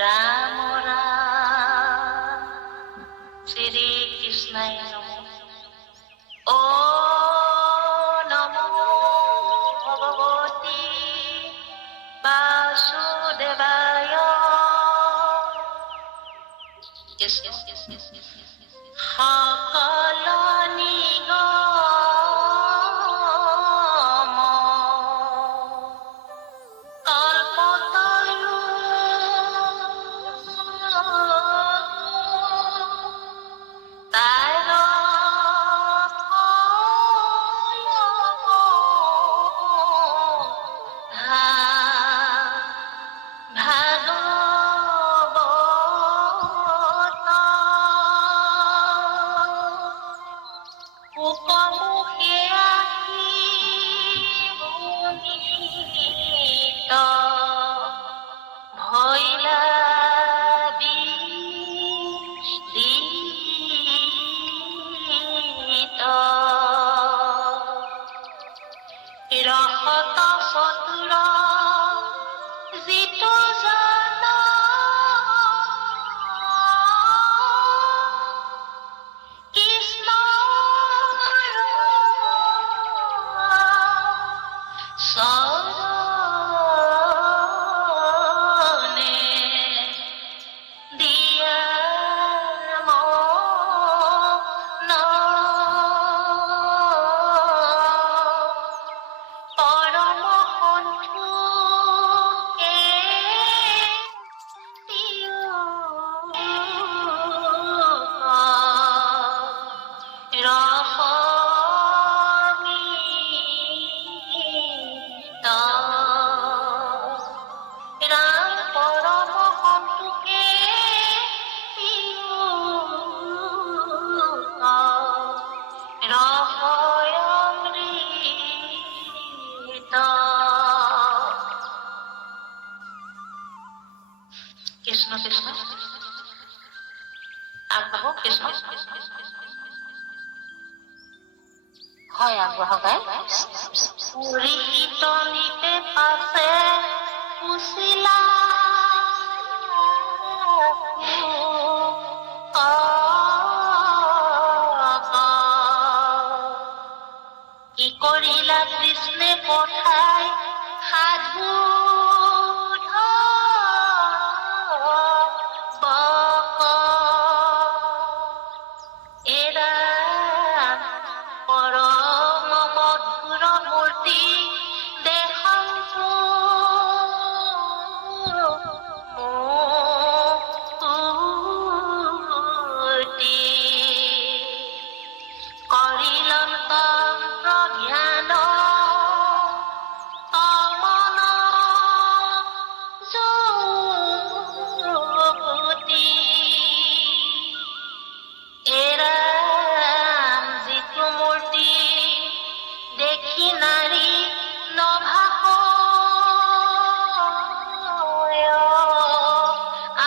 রাম রাম শ্রী কৃষ্ণায় নমঃ। ও নমো ভগবতী বাসুদেবায়। সকল নিগম কল্পতরু তার ভাগবত উপমুখে আহি ভূমিত ভৈলা বিদিত ৰসত চতুৰ যিটো জন কৃষ্ণ চৰণে দিয়া মন পৰম সন্তুকে ৰসমিত ৰাম পৰম সন্তুকে ৰসমৃত। কৃষ্ণ কৃষ্ণ আগবাঢ়ো। কৃষ্ণ হয় আগবাঢ়ো গাই। পুৰিহিত নিতে পাছে পুছিলা কি কৰিলা কৃষ্ণে পঠাই সাধু বক এৰা পৰম মধুৰ মূৰ্তি দেখান্তু মুক্তি কৰিলন তন্ত্ৰ ধ্যান তমন জ্যোতি এৰাম যিটো মূৰ্তি দেখি নাৰী নভাষয়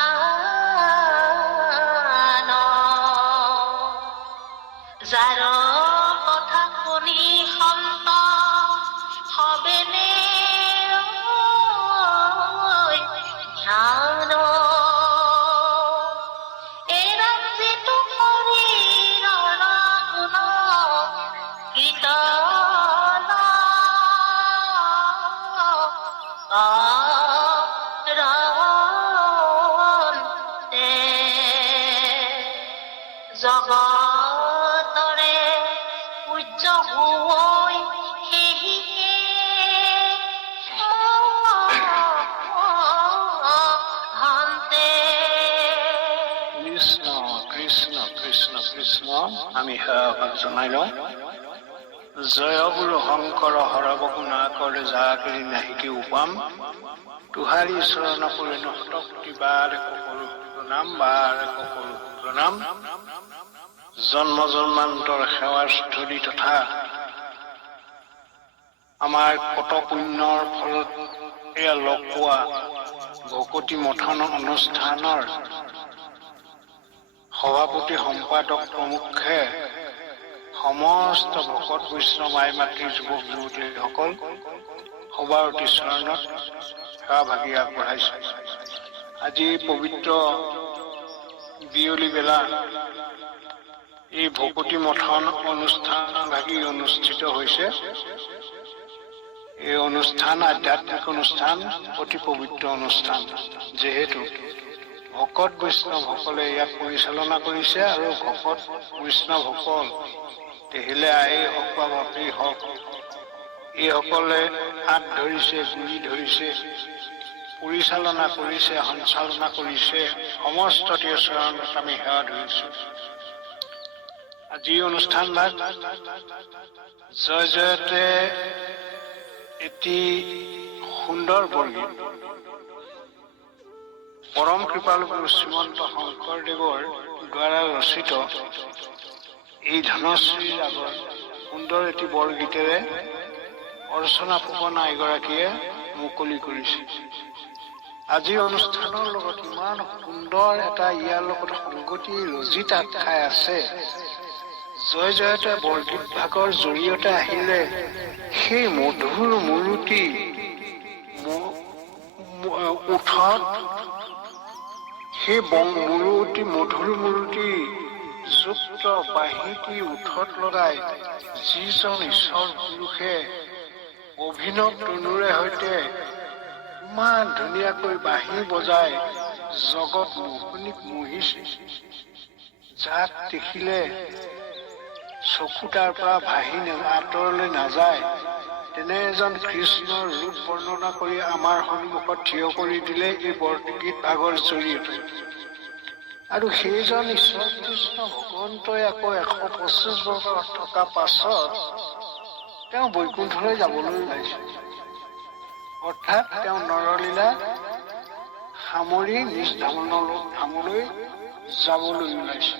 আন যাৰ কথা শুনি সন্ত হবেনে ধ্যান এৰাম যিটো শৰীৰৰ গুণ কীৰ্তন কৰন্তে জগতৰে পূজ্য হৈ সেহিকে হন্তে। কৃষ্ণ কৃষ্ণ কৃষ্ণ কৃষ্ণ। আমি সেৱা জনাই লওঁ। জয় গুৰু শংকৰ হৰব গুণাকৰ যাকিৰি নাহিকে উপাম তুহাৰী চৰণ পৰিণ শতকটি বাৰ সকলো প্ৰণাম বাৰ সকলো প্ৰণাম। জন্ম জন্মান্তৰ সেৱাৰ স্থলী তথা আমাৰ কত পুণ্যৰ ফলত এয়া লগ পোৱা ভকতি মথন অনুষ্ঠানৰ সভাপতি সম্পাদক প্ৰমুখ্যে সমস্ত ভকত বৈষ্ণৱ আই মাতৃ যুৱক যুৱতীসকল সবাৰ অতি চৰণত সেৱা ভাগি আগবঢ়াইছো। আজি পবিত্ৰ বিয়লি বেলা এই ভকতি মথন অনুষ্ঠান ভাগি অনুষ্ঠিত হৈছে। এই অনুষ্ঠান আধ্যাত্মিক অনুষ্ঠান, অতি পবিত্ৰ অনুষ্ঠান, যিহেতু ভকত বৈষ্ণৱসকলে ইয়াক পৰিচালনা কৰিছে আৰু ভকত বৈষ্ণৱসকল দেহিলে আয়েই হওক বা বাপেই হওক, এইসকলে হাত ধৰিছে, গুৰি ধৰিছে, পৰিচালনা কৰিছে, সঞ্চালনা কৰিছে, সমস্ত চৰণত আমি সেৱা ধৰিছোঁ। আজি অনুষ্ঠান ভাগ জয় জয়তে এটি সুন্দৰ বৰগীত পৰম কৃপালু শ্ৰীমন্ত শংকৰদেৱৰ দ্বাৰা ৰচিত এই ধনশ্ৰী ৰাগৰ সুন্দৰ এটি বৰগীতেৰে অৰ্চনা ফুকনা এগৰাকীয়ে মুকলি কৰিছে। আজি অনুষ্ঠানৰ লগত ইমান সুন্দৰ এটা ইয়াৰ লগত সংগতি ৰজি তাত খাই আছে। জয় জয়তে বৰগীত ভাগৰ জৰিয়তে আহিলে সেই মধুৰ মুৰুতি ওঠত, সেই মুৰুতি মধুৰ মুৰুতি যুক্ত বাঁহীটি ওঠত লগাই যিজন ঈশ্বৰ পুৰুষে অভিনৱ তনুৰে সৈতে ইমান ধুনীয়াকৈ বাঁহী বজাই জগত মোহনীক মোহিছে, যাক দেখিলে চকু তাৰ পৰা ভাহি আঁতৰলৈ নাযায়, তেনে এজন কৃষ্ণৰ ৰূপ বৰ্ণনা কৰি আমাৰ সন্মুখত থিয় কৰি দিলে এই বৰগীত ভাগৰ জৰিয়তে। আৰু সেইজন ঈশ্বৰ কৃষ্ণ ভগৱন্তই আকৌ 125 বৰ্ষ থকা পাছত তেওঁ বৈকুণ্ঠলৈ যাবলৈ ওলাইছে। অৰ্থাৎ তেওঁ নৰলীলা সামৰি নিজ ধামলৈ যাবলৈ ওলাইছে।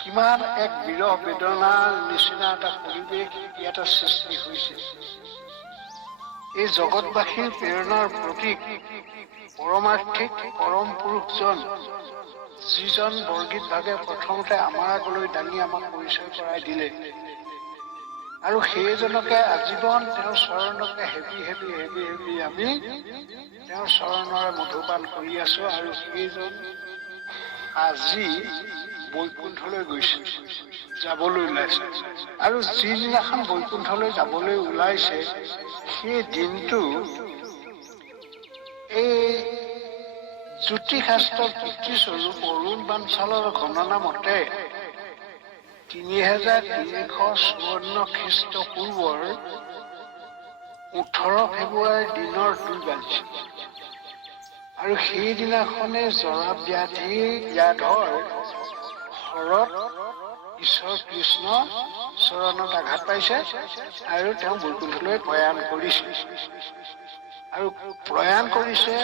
কিমান এক বিৰহ বেদনাৰ নিচিনা এটা পৰিৱেশ ইয়াতে সৃষ্টি হৈছে। এই জগতবাসীৰ প্ৰেৰণাৰ প্ৰতীক পৰমাৰ্থিক পৰম পুৰুষজন, যিজন বৰগীত ভাগে প্ৰথমতে আমাৰ আগলৈ দাঙি আমাক পৰিচয় কৰাই দিলে, আৰু সেইজনকে আজীৱন তেওঁৰ চৰণকে হেবি হেবি হেবি হেবি আমি তেওঁৰ চৰণৰে মধুপান কৰি আছো। আৰু সেইজন আজি বৈকুণ্ঠলৈ গৈছে, যাবলৈ ওলাইছে। আৰু যিদিনাখন বৈকুণ্ঠলৈ যাবলৈ ওলাইছে, সেই দিনটো এই জ্যোতিষাস্ত্ৰৰ কীৰ্তিস্বৰূপ অৰুণ বাঞ্চলৰ গণনা মতে 3354 খ্ৰীষ্টপূৰ্বৰ 18 ফেব্ৰুৱাৰীৰ দিনৰ 2 বাজিছে। আৰু সেইদিনাখনে জৰা ব্যাধৰ হৰত ঈশ্বৰ কৃষ্ণ চৰণত আঘাত পাইছে আৰু তেওঁ বৈকুণ্ঠলৈ প্ৰয়াণ কৰিছে। আৰু প্ৰয়াণ কৰিছে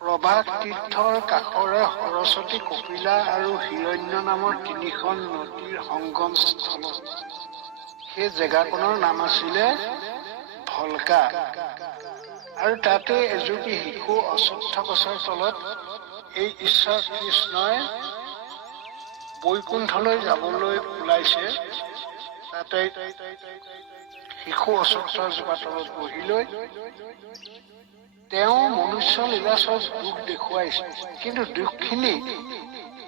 প্ৰভাত তীৰ্থৰ কাষৰে সৰস্বতী, কপিলা আৰু হিৰণ্য নামৰ 3খন নদীৰ সংগম স্থলত। সেই জেগাকণৰ নাম আছিলে ভলকা। আৰু তাতে এজুপি শিশু অশ্বত্থ গছৰ তলত এই ঈশ্বৰ কৃষ্ণই বৈকুণ্ঠলৈ যাবলৈ ওলাইছে। তাতে শিশু অশ্বত্থ জোপা তলত বহি লৈ তেওঁ মনুষ্য লীলাচৰ দুখ দেখুৱাইছে। কিন্তু দুখখিনি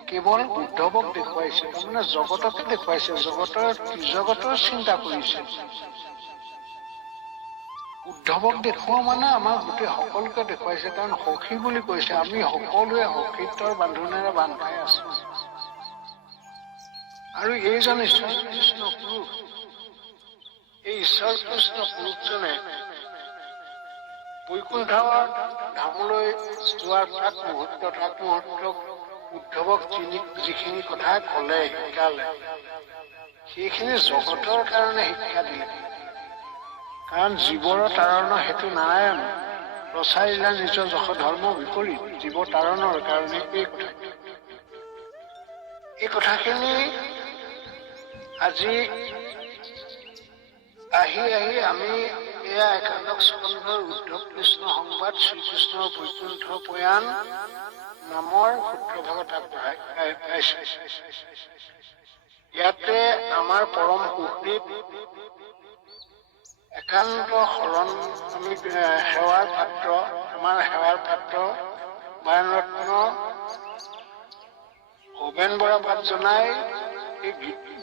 কেৱল উদ্ধৱক দেখুৱাইছে, তাৰমানে জগতকে দেখুৱাইছে, জগতৰ চিন্তা কৰিছে। উদ্ধৱক দেখুওৱা মানে আমাৰ গোটেই সকলোকে দেখুৱাইছে, কাৰণ সখী বুলি কৈছে। আমি সকলোৱে সখীত্বৰ বান্ধোনেৰে বান্ধ খাই আছো। আৰু এইজন ঈশ্বৰ কৃষ্ণ পুৰুষ, এই ঈশ্বৰ কৃষ্ণ পুৰুষজনে বৈকুণ্ঠ ধামলৈ যোৱাৰ প্ৰাক মুহূৰ্তক উদ্ধৱক যিখিনি কথা কলে, শিকালে, সেইখিনি জগতৰ কাৰণে শিক্ষা দিলে। কাৰণ জীৱৰ তাৰণৰ হেতু নাৰায়ণ, ৰচাইলা নিজৰ যশ ধৰ্ম বিপৰীত। জীৱ তাৰণৰ কাৰণে এই কথাখিনি আজি আহি আমি এয়া 91 স্কন্ধৰ উদ্ধৱ কৃষ্ণ সংবাদ শ্ৰীকৃষ্ণৰ বৈকুণ্ঠ প্ৰয়াণ নামৰ সূত্ৰভাগত আগবঢ়াইছো। ইয়াতে আমাৰ পৰম সুখদেৱ একান্ত শৰণ আমি সেৱাৰ পাত্ৰ, আমাৰ সেৱাৰ পাত্ৰ বায়নৰত্ন ভূপেন বৰা পাঠ জনাই এই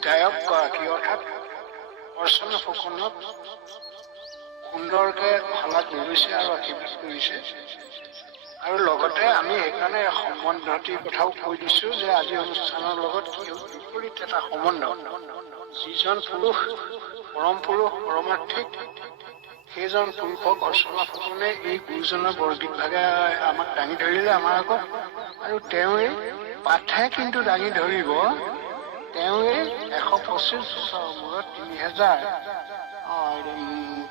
গায়ক গৰাকী অৰ্থাৎ অৰ্চনা ফুকনক সুন্দৰকে শলাগ লৈছে আৰু আশীৰ্বাদ কৰিছে। আৰু লগতে আমি সেইকাৰণে সম্বন্ধটিৰ কথাও কৈ দিছো যে আজি অনুষ্ঠানৰ লগত কি বিপৰীত এটা সম্বন্ধ। যিজন পুৰুষ পৰমাৰ্থিক, সেইজন পুৰুষক অৰ্চনা ফুকনে এই গুৰুজনৰ বৰগীত ভাগে আমাক দাঙি ধৰিলে আমাৰ আগত। আৰু তেওঁৱে পাঠে কিন্তু দাঙি ধৰিব, তেওঁৱে 125 বছৰ মূৰত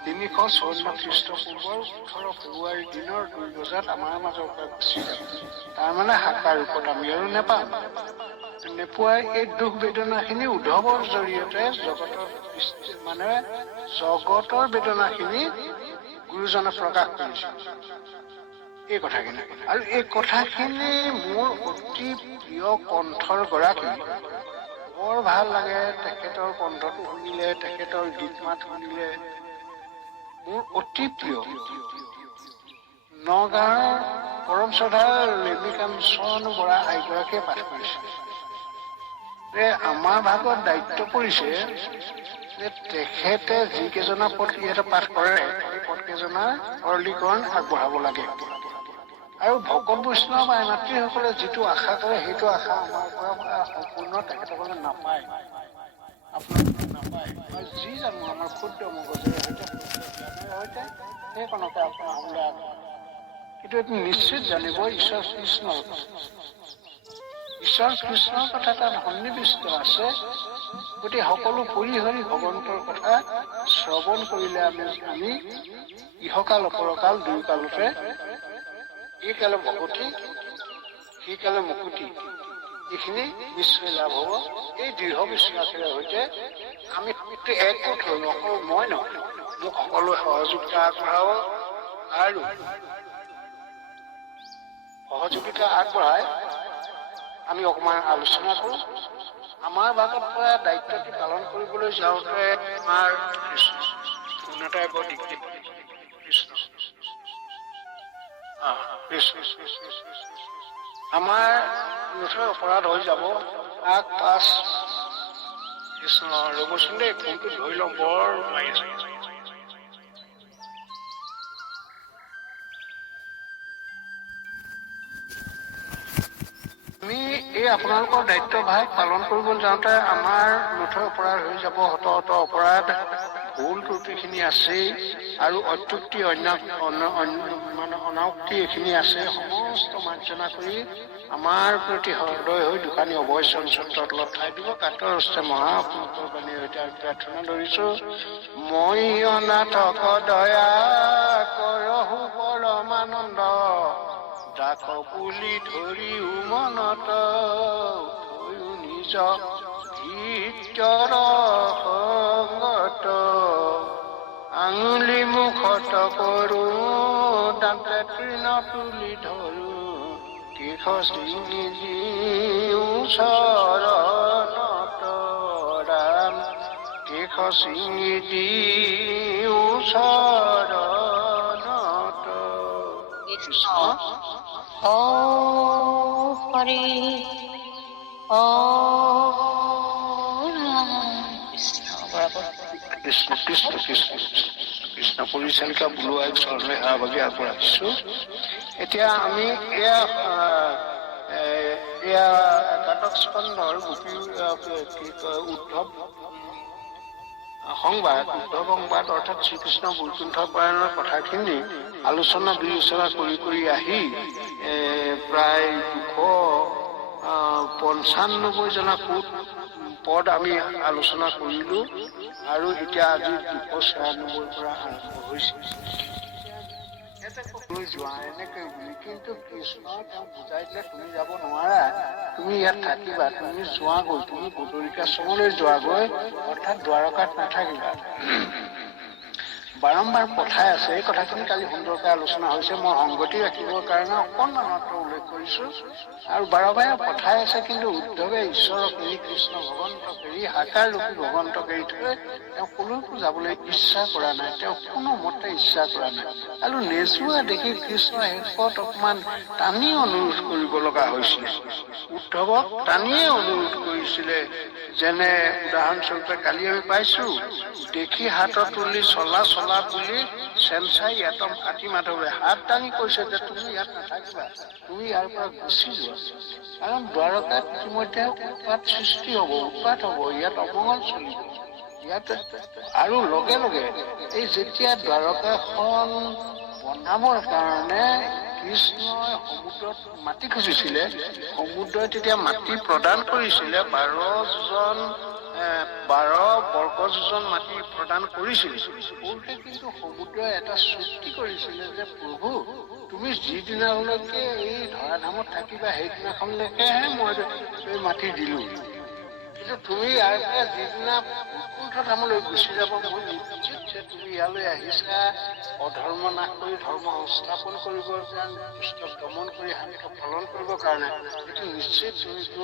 3,354 খ্ৰীষ্টপূৰ্বৰ 18 ফেব্ৰুৱাৰী দিনৰ 2 বজাত আমাৰ মাজৰ পৰা গুচি যাব। তাৰমানে সাকাৰ ৰূপত আমি আৰু নেপোৱাই এই দুখ বেদনাখিনি উদ্ধৱৰ জৰিয়তে জগতৰ বেদনাখিনি গুৰুজনে প্ৰকাশ কৰিছে এই কথাখিনি। আৰু এই কথাখিনি মোৰ অতি প্ৰিয় কণ্ঠৰ গৰাকী। বৰ ভাল লাগে তেখেতৰ কণ্ঠটো শুনিলে, তেখেতৰ গীত মাত শুনিলে। মোৰ অতি প্ৰিয় নগাঁৱৰ পৰম শ্ৰদ্ধা লেমিকাঞ্চন বৰা আইগৰাকীয়ে পাঠ কৰিছে। আমাৰ ভাগত দায়িত্ব পৰিছে যে তেখেতে যিকেইজনা পদ ইয়াতে পাঠ কৰে সেই পদকেইজনা সৰলীকৰণ আগবঢ়াব লাগে। আৰু ভকত বৈষ্ণৱ আই মাতৃসকলে যিটো আশা কৰে সেইটো আশা আমাৰ পৰা সম্পূৰ্ণ তেখেতসকলে নাপায়, আপোনালোকে নাপায়। আৰু যি জানো আমাৰ ক্ষুদ্ৰ মগজেৰে সৈতে সেইকণকে আপোনাৰ হ'বলৈ আগবঢ়ায়। কিন্তু এইটো নিশ্চিত জানিব ঈশ্বৰ কৃষ্ণৰ কথা তাত সন্নিৱিষ্ট আছে। গতিকে সকলো পৰিহৰি ভগৱন্তৰ কথা শ্ৰৱণ কৰিলে আমি ইহকাল অপৰকাল দুয়োকালতে এইকালে ভকতি সেইকালে মুকুতি এইখিনি নিশ্চয় লাভ হ'ব। এই দৃঢ় বিশ্বাসেৰে সৈতে আমি একগোট হৈ অকল মই নহয়, মোক সকলোৱে সহযোগিতা আগবঢ়াব। আৰু সহযোগিতা আগবঢ়াই আমি অকমান আলোচনা কৰোঁ। আমাৰ ভাগত পৰা দায়িত্বটি পালন কৰিবলৈ যাওঁতে আমাৰ উন্নতাই বৰ দিগদাৰ। আমাৰ নথৈ অপৰাধ হৈ যাব। আগ পাছ কৃষ্ণ ৰবচোন দেই, ফোনটো ধৰি লওঁ, বৰ মাৰি আছে। আমি এই আপোনালোকৰ দায়িত্বভাৰ পালন কৰিবলৈ যাওঁতে আমাৰ নথৈ অপৰাধ হৈ যাব। শত অপৰাধ, ভুল ত্ৰুটিখিনি আছেই, আৰু অত্যুক্তি অনাউক্তি এইখিনি আছে। সমস্ত মাৰ্জনা কৰি আমাৰ প্ৰতি হৃদয় হৈ দোকানী অভয় চঞ্চলৰ তলত ঠাই দিব। কাতৰ হস্তে মহাপুৰুষৰ বাণীৰ সৈতে আমি প্ৰাৰ্থনা ধৰিছো। মই অনাথক দয়া কৰহু পৰমানন্দ, যাক বুলি ধৰি মনত থৈও নিজ ভিতৰ সংগত, আঙুলি মুখত কৰো দাঁতে তৃণ তুলি ধৰো, কেশ চিঙি দিওঁ চৰণত ৰাম, কেশ চিঙি দিওঁ চৰণত কৃষ্ণ। হৰি কৃষ্ণ কৃষ্ণ কৃষ্ণ কৃষ্ণ পৰিচালিকা বুলোৱাই চৰণে সেৱাভাগি আগবঢ়াইছো। এতিয়া আমি এয়া একাদশ স্কন্ধৰ গোপী উদ্ধৱ সংবাদ অৰ্থাৎ শ্ৰীকৃষ্ণ বৈকুণ্ঠ পৰায়ণৰ কথাখিনি আলোচনা বিলোচনা কৰি আহি প্ৰায় 295 জনা পদ আমি আলোচনা কৰিলো। আৰু এতিয়া আজি 296 পৰা আৰম্ভ হৈছে। যোৱা এনেকৈ বুলি, কিন্তু কৃষ্ণ তেওঁক বুজাই দিলে তুমি যাব নোৱাৰা, তুমি ইয়াত থাকিবা, তুমি যোৱাগৈ, তুমি বদৰিকাশ্ৰমলৈ যোৱাগৈ, অৰ্থাৎ দ্বাৰকাত নাথাকিবা। বাৰম্বাৰ পঠাই আছে। এই কথাখিনি কালি সুন্দৰকৈ আলোচনা হৈছে, মই সংগতি ৰাখিবৰ কাৰণে অকণমান মাত্ৰ উল্লেখ কৰিছো। আৰু বাৰে পঠাই আছে, কিন্তু উদ্ধৱে ঈশ্বৰক এৰি, কৃষ্ণ ভগৱন্তক এৰি, সাকাৰ ৰূপী ভগৱন্তক এৰি থৈ তেওঁ কলৈকো যাবলৈ ইচ্ছা কৰা নাই, তেওঁ কোনো মতে ইচ্ছা কৰা নাই। আৰু নেযোৱা দেখি কৃষ্ণই শেষত অকমান টানি অনুৰোধ কৰিব লগা হৈছিলে। উদ্ধৱক টানিয়ে অনুৰোধ কৰিছিলে, যেনে উদাহৰণস্বৰূপে কালি আমি পাইছো, দেখি হাতত তুলি চলা চলা বুলি চেমচাই ইয়াতম আতি মাধৱে হাত দাঙি কৈছে যে তুমি ইয়াত নাথাকিবা, তুমি ইয়াৰ পৰা গুচি যোৱা। কাৰণ দ্বাৰকাত ইতিমধ্যে উৎপাত সৃষ্টি হব, উৎপাত হব, ইয়াত অমংগল চলিব ইয়াত। আৰু লগে লগে এই যেতিয়া দ্বাৰকাখন বনাবৰ কাৰণে কৃষ্ণই সমুদ্ৰত মাটি খুজিছিলে, সমুদ্ৰই তেতিয়া মাটি প্ৰদান কৰিছিলে, 12 বৰ্গযোজন মাটি প্ৰদান কৰিছিল। কৰোঁতে কিন্তু সমুদ্ৰই এটা চুক্তি কৰিছিলে যে প্ৰভু, তুমি যিদিনালৈকে এই ধৰাধামত থাকিবা সেইদিনাখনলৈকেহে মই এই মাটি দিলো, কিন্তু তুমি ইয়াৰ পৰা যিদিনা বৈকুণ্ঠ ধামলৈ গুচি যাব, মই নিশ্চিত যে তুমি ইয়ালৈ আহিছা অধৰ্ম নাশ কৰি ধৰ্ম সংস্থাপন কৰিবৰ কাৰণে, দুষ্টক দমন কৰি শান্তি পালন কৰিবৰ কাৰণে। এইটো নিশ্চিত তুমিতো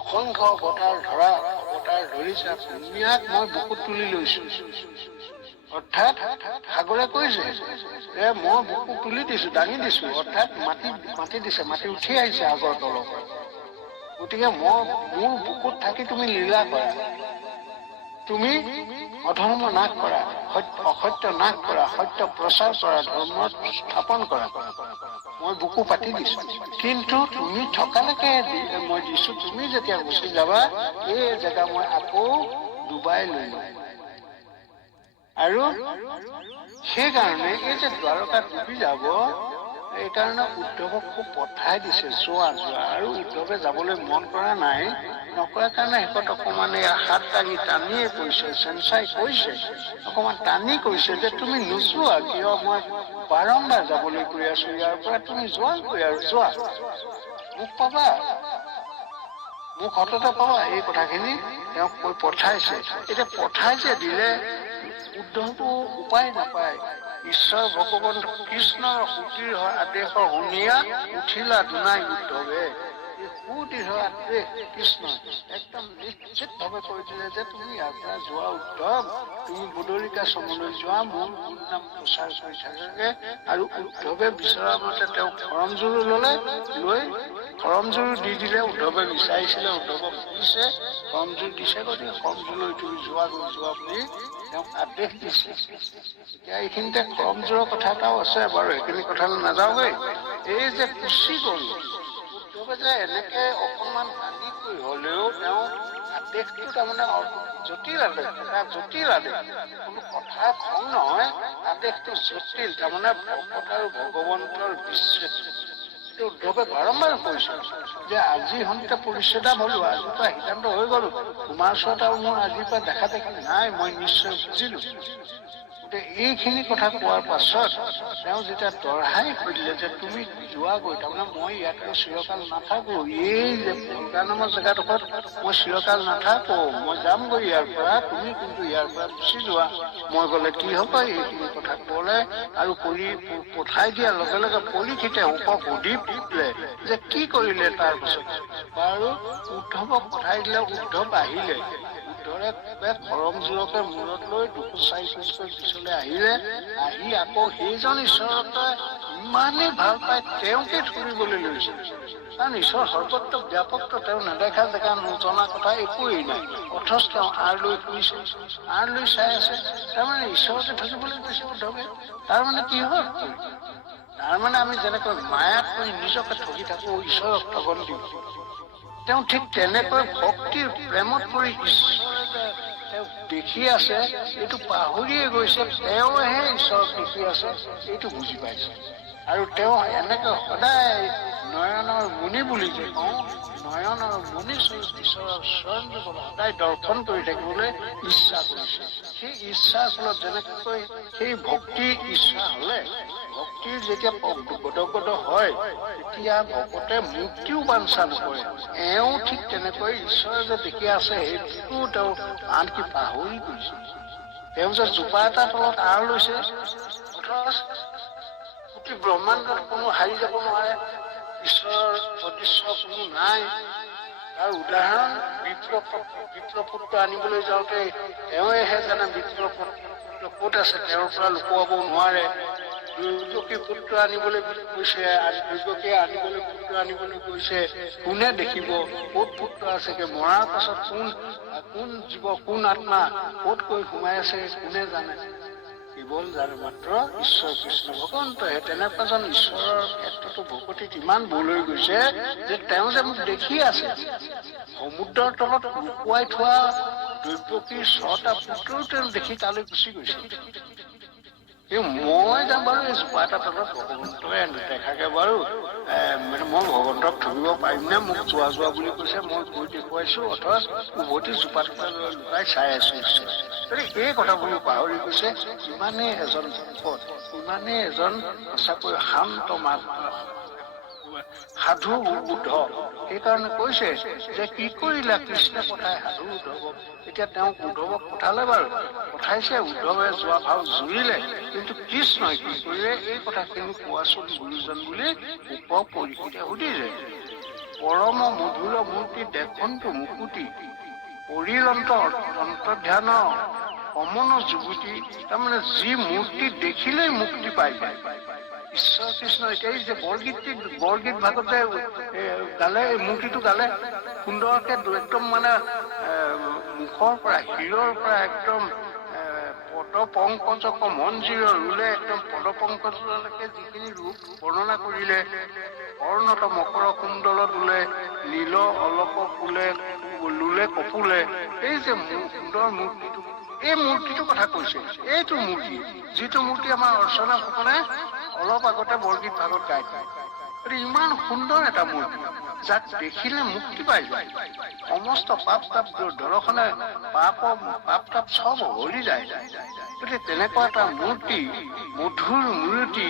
অসংখ্য অৱতাৰ ধৰিছা, ধুনীয়াক মই বুকুত তুলি লৈছো। অৰ্থাৎ সাগৰে কৈছে যে মই বুকুত তুলি দিছো, দাঙি দিছো, অৰ্থাৎ মাটি দিছে, মাটি উঠি আহিছে আগৰ তলৰ পৰা। গতিকে মোৰ বুকুত থাকি তুমি লীলা কৰা, তুমি অধৰ্ম নাশ কৰা, অসত্য নাশ কৰা, সত্য প্ৰচাৰ কৰা, ধৰ্ম স্থাপন কৰা। মই বুকু পাতি দিছো, কিন্তু তুমি থকালৈকে মই দিছো, তুমি যেতিয়া গুচি যাবা এই জেগা মই আকৌ ডুবাই লৈ লম। আৰু সেইকাৰণে এই যে দ্বাৰকাত ডুবি যাব, এইকাৰণে উদ্ধৱক খুব পঠাই দিছে, যোৱা। আৰু উদ্ধৱে যাবলৈ মন কৰা নাই, নকৰাৰ কাৰণে শেষত অকমান হাত দাঙি টানিয়ে কৈছে, চেঞ্চাই কৈছে, অকমান টানি কৈছে যে তুমি নোযোৱা কিয়, মই বাৰম্বাৰ যাবলৈ কৈ আছো ইয়াৰ পৰা, তুমি যোৱাগৈ আৰু যোৱা, মোক পাবা, মোক সততে পাবা। এই কথাখিনি তেওঁক কৈ পঠাইছে। এতিয়া পঠাই যে দিলে, উদ্ধৱটো উপায় নাপায়। ঈশ্বৰ ভগৱান কৃষ্ণৰ সুদৃঢ় আদেশৰ শুনিয়া উঠিলা দুনাই উদ্ধৱে। এই সুদৃঢ় আদেশ কৃষ্ণ একদম নিশ্চিত ভাৱে কৈ দিলে যে তুমি ইয়াৰ পৰা যোৱা উদ্ধৱ, তুমি বদৰিকা চমলৈ যোৱা, মোৰ গুণ নাম প্ৰচাৰ কৰি থাকেগে। আৰু উদ্ধৱে বিচৰা মতে তেওঁক খৰমজুৰু লৈ খৰমজুৰু দি দিলে। উদ্ধৱে বিচাৰিছিলে, উদ্ধৱক দিছে, খৰমজুৰু দিছে, গতিকে খৰমজুৰুলৈ তুমি যোৱা বুলি তেওঁক আদেশ দিছে। এতিয়া এইখিনিতে খৰমজুৰৰ কথা এটাও আছে বাৰু, সেইখিনি কথালৈ নাযাওঁগৈ। এই যে গুচি গল উদ্ধৱে যে এনেকে অকণমান টানিকৈ হলেও তেওঁ আদেশটো তাৰমানে জটিল আদেশ, এটা জটিল আদেশ, কোনো কথা খং নহয়, আদেশটো জটিল, তাৰমানে ভকত আৰু ভগৱন্তৰ বিচ্ছেদ। উদ্ধৱে বাৰম্বাৰ কৈছে যে আজি সন্তে পৰিচ্ছেদা হলো, আজিৰ পৰা সিদ্ধান্ত হৈ গলো, তোমাৰ ওচৰত আৰু মোৰ আজিৰ পৰা দেখা দেখি নাই, মই নিশ্চয় বুজিলো। এইখিনি কথা কোৱাৰ পাছত তেওঁ যেতিয়া দঢ়াই কৈ দিলে যে তুমি যোৱাগৈ, তাৰমানে মই ইয়াত আৰু চিৰকাল নাথাকো, এই যে গংগা নামৰ জেগাডোখৰত মই চিৰকাল নাথাকো, মই যামগৈ ইয়াৰ পৰা, তুমি কিন্তু ইয়াৰ পৰা গুচি যোৱা, মই গলে কি হব, এইখিনি কথা কলে। আৰু পঠাই দিয়াৰ লগে লগে পৰীক্ষিতে উপক সুধি দিলে যে কি কৰিলে। তাৰ পিছত বাৰু উদ্ধৱক পঠাই দিলে, উদ্ধৱ আহিলে। উদ্ধৱে খৰমজুৰকে মূৰত লৈ 2-4 খোজকৈ পিছলৈ আহিলে, আহি আকৌ সেইজন ঈশ্বৰকে ইমানেই ভাল পাই তেওঁকে ধৰিবলৈ লৈছে। কাৰণ ঈশ্বৰ সৰ্বত্ৰ ব্যাপকটো তেওঁ নেদেখা জেগা, নজনা কথা একোৱেই নাই, অথচ তেওঁ আঁৰ লৈ ফুৰিছে, আঁৰ লৈ চাই আছে। তাৰমানে ঈশ্বৰকে ধৰিবলৈ গৈছে উদ্ধৱে। তাৰমানে কি হ'ল, তাৰমানে আমি যেনেকৈ মায়াত কৰি নিজকে ঠগি থাকো, ঈশ্বৰক ঠগন দিওঁ, তেওঁ ঠিক তেনেকৈ ভক্তিৰ প্ৰেমত পৰি ঈশ্বৰে যে তেওঁক দেখি আছে এইটো পাহৰিয়ে গৈছে, তেওঁহে ঈশ্বৰক দেখি আছে এইটো বুজি পাইছে। আৰু তেওঁ এনেকৈ সদায় নয়নৰ মুনি বুলি যে কওঁ, নয়নৰ মুনি স্বৰূপ ঈশ্বৰৰ চৰণ যুগল সদায় দৰ্শন কৰি থাকিবলৈ ইচ্ছা কৰিছে। সেই ইচ্ছাৰ ফলত যেনেকৈ সেই ভক্তিৰ ইচ্ছা হলে, ভক্তিৰ যেতিয়া গদগদ হয়, তেতিয়া ভকতে মুক্তিও বাঞ্ছা নকৰে। এওঁ ঠিক তেনেকৈ ঈশ্বৰে যে দেখি আছে সেইটো তেওঁ আনকি পাহৰি গৈছে। তেওঁ যে জোপা এটা তলত আঁৰ লৈছে, গোটেই ব্ৰহ্মাণ্ডত কোনো হাৰি যাব নোৱাৰে, ঈশ্বৰৰ সদৃশ্য কোনো নাই। তাৰ উদাহৰণ বিপ্লপুত্ৰ আনিবলৈ যাওঁতে তেওঁহে জানে বিপ্লপুত্ৰ ক'ত আছে, তেওঁৰ পৰা লুকুৱাব নোৱাৰে। দুৰ্গকী পুত্ৰ আনিবলৈ গৈছে, দুৰ্গকীয়ে আনিবলৈ পুত্ৰ আনিবলৈ গৈছে, কোনে দেখিব ক'ত পুত্ৰ আছেগে, মৰাৰ পাছত কোন জীৱ কোন আত্মা ক'ত কৈ সোমাই আছে কোনে জানে, কেৱল জানে মাত্ৰ ঈশ্বৰ কৃষ্ণ ভগৱন্তহে। তেনেকুৱাজন ঈশ্বৰৰ ক্ষেত্ৰতো ভকতিত ইমান বলৈ গৈছে যে তেওঁ যে মোক দেখি আছে। সমুদ্ৰৰ তলত লুকুৱাই থোৱা দৈৱকীৰ 6টা পুত্ৰও তেওঁ দেখি তালৈ গুচি গৈছে। মই যাম বাৰু এই জোপা এটা তলত ভগৱন্তই দেখাকে বাৰু মানে মই ভগৱন্তক ধৰিব পাৰিম নে, মোক যোৱা বুলি কৈছে, মই গৈ দেখুৱাইছো, অথচ উভতি জোপা লুকাই চাই আছো। এই কথাবোৰ পাহৰি গৈছে। ইমানেই এজন ভকত, ইমানেই এজন সঁচাকৈ শান্ত সাধু বুদ্ধ। সেইকাৰণে কৈছে যে কি কৰিলা কৃষ্ণে পঠাই সাধু উদ্ধৱক। এতিয়া তেওঁক উদ্ধৱক পঠালে বাৰু, পঠাইছে, উদ্ধৱে যোৱা ভাও জুৰিলে, কিন্তু কৃষ্ণই কি কৰিলে এই কথাখিনি কোৱাচোন গুৰুজন বুলি উপ পৰীক্ষিতে সুধিলে। পৰম মধুৰ মূৰ্তি দেখন্তু মুকুতি, পৰিলন্ত অন্তৰ্ধান অমন যুৱতী। তাৰমানে যি মূৰ্তি দেখিলেই মুক্তি পাই যায়। ঈশ্বৰ কৃষ্ণ এতিয়া যে বৰগীত ভাগতে গালে, এই মূৰ্তিটো গালে সুন্দৰকে, একদম মানে মুখৰ পৰা শিৰৰ পৰা একদম পদ পংকজক মঞ্জিৰ ৰুলে, একদম পদ পংকজলৈকে যিখিনি ৰূপ বৰ্ণনা কৰিলে, অৰ্ণত মকৰ কুণ্ডল তোলে, নীল অলপ ফুলে লুলে কপুলে, এই যে সুন্দৰ মূৰ্তিটো, এই মূৰ্তিটোৰ কথা কৈছে। এইটো মূৰ্তি, যিটো মূৰ্তি আমাৰ অৰ্চনা ফুকনে অলপ আগতে বৰগীত ভাগত গাই। ইমান সুন্দৰ এটা মূৰ্তি, যাক দেখিলে মুক্তি পাই যায়। সমস্ত পাপ তাপ দৰ্শনে পাপ তাপ চব হলি যায়। গতিকে তেনেকুৱা এটা মূৰ্তি, মধুৰ মূৰ্তি,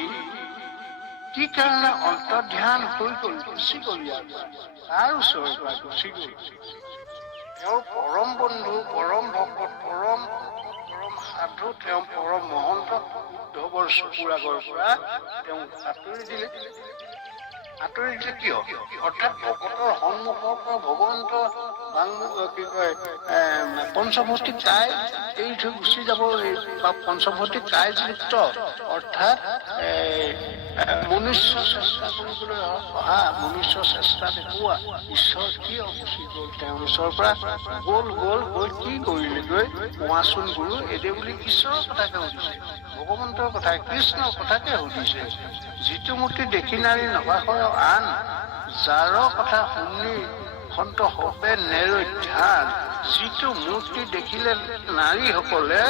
কি কাৰণে অন্তৰ্ধান হৈ গল, গুচি গল, তাৰ ওচৰৰ পৰা গুচি গল। তেওঁৰ পৰম বন্ধু, পৰম ভকত, পৰম সাধু, তেওঁ পৰম মহন্ত উদ্ধৱৰ চকুৰ আগৰ পৰা তেওঁ আঁতৰি দিলে। কিয়? অৰ্থাৎ ভকতৰ সন্মুখৰ পৰা ভগৱন্ত কি কয় পঞ্চভৌতিক কায় এৰি থৈ গুচি যাব, বা পঞ্চভৌতিক কায়যুক্ত, অৰ্থাৎ মনুষ্য চেষ্টা কৰিবলৈ অহা, মনুষ্য চেষ্টা দেখুওৱা ঈশ্বৰ কিয় গুচি গল তেওঁৰ ওচৰৰ পৰা? গল গৈ কি কৰিলেগৈ কোৱাচোন গুৰু, এদে বুলি ঈশ্বৰৰ কথাকে সুধিছে, ভগৱন্তৰ কথা, কৃষ্ণৰ কথাকে সুধিছে। যিটো মূৰ্তি দেখি নাৰী নভাষয় আন, যাৰ কথা শুনি সন্ত হবে নেৰৈ ধ্যান। যিটো মূৰ্তি দেখিলে নাৰীসকলে,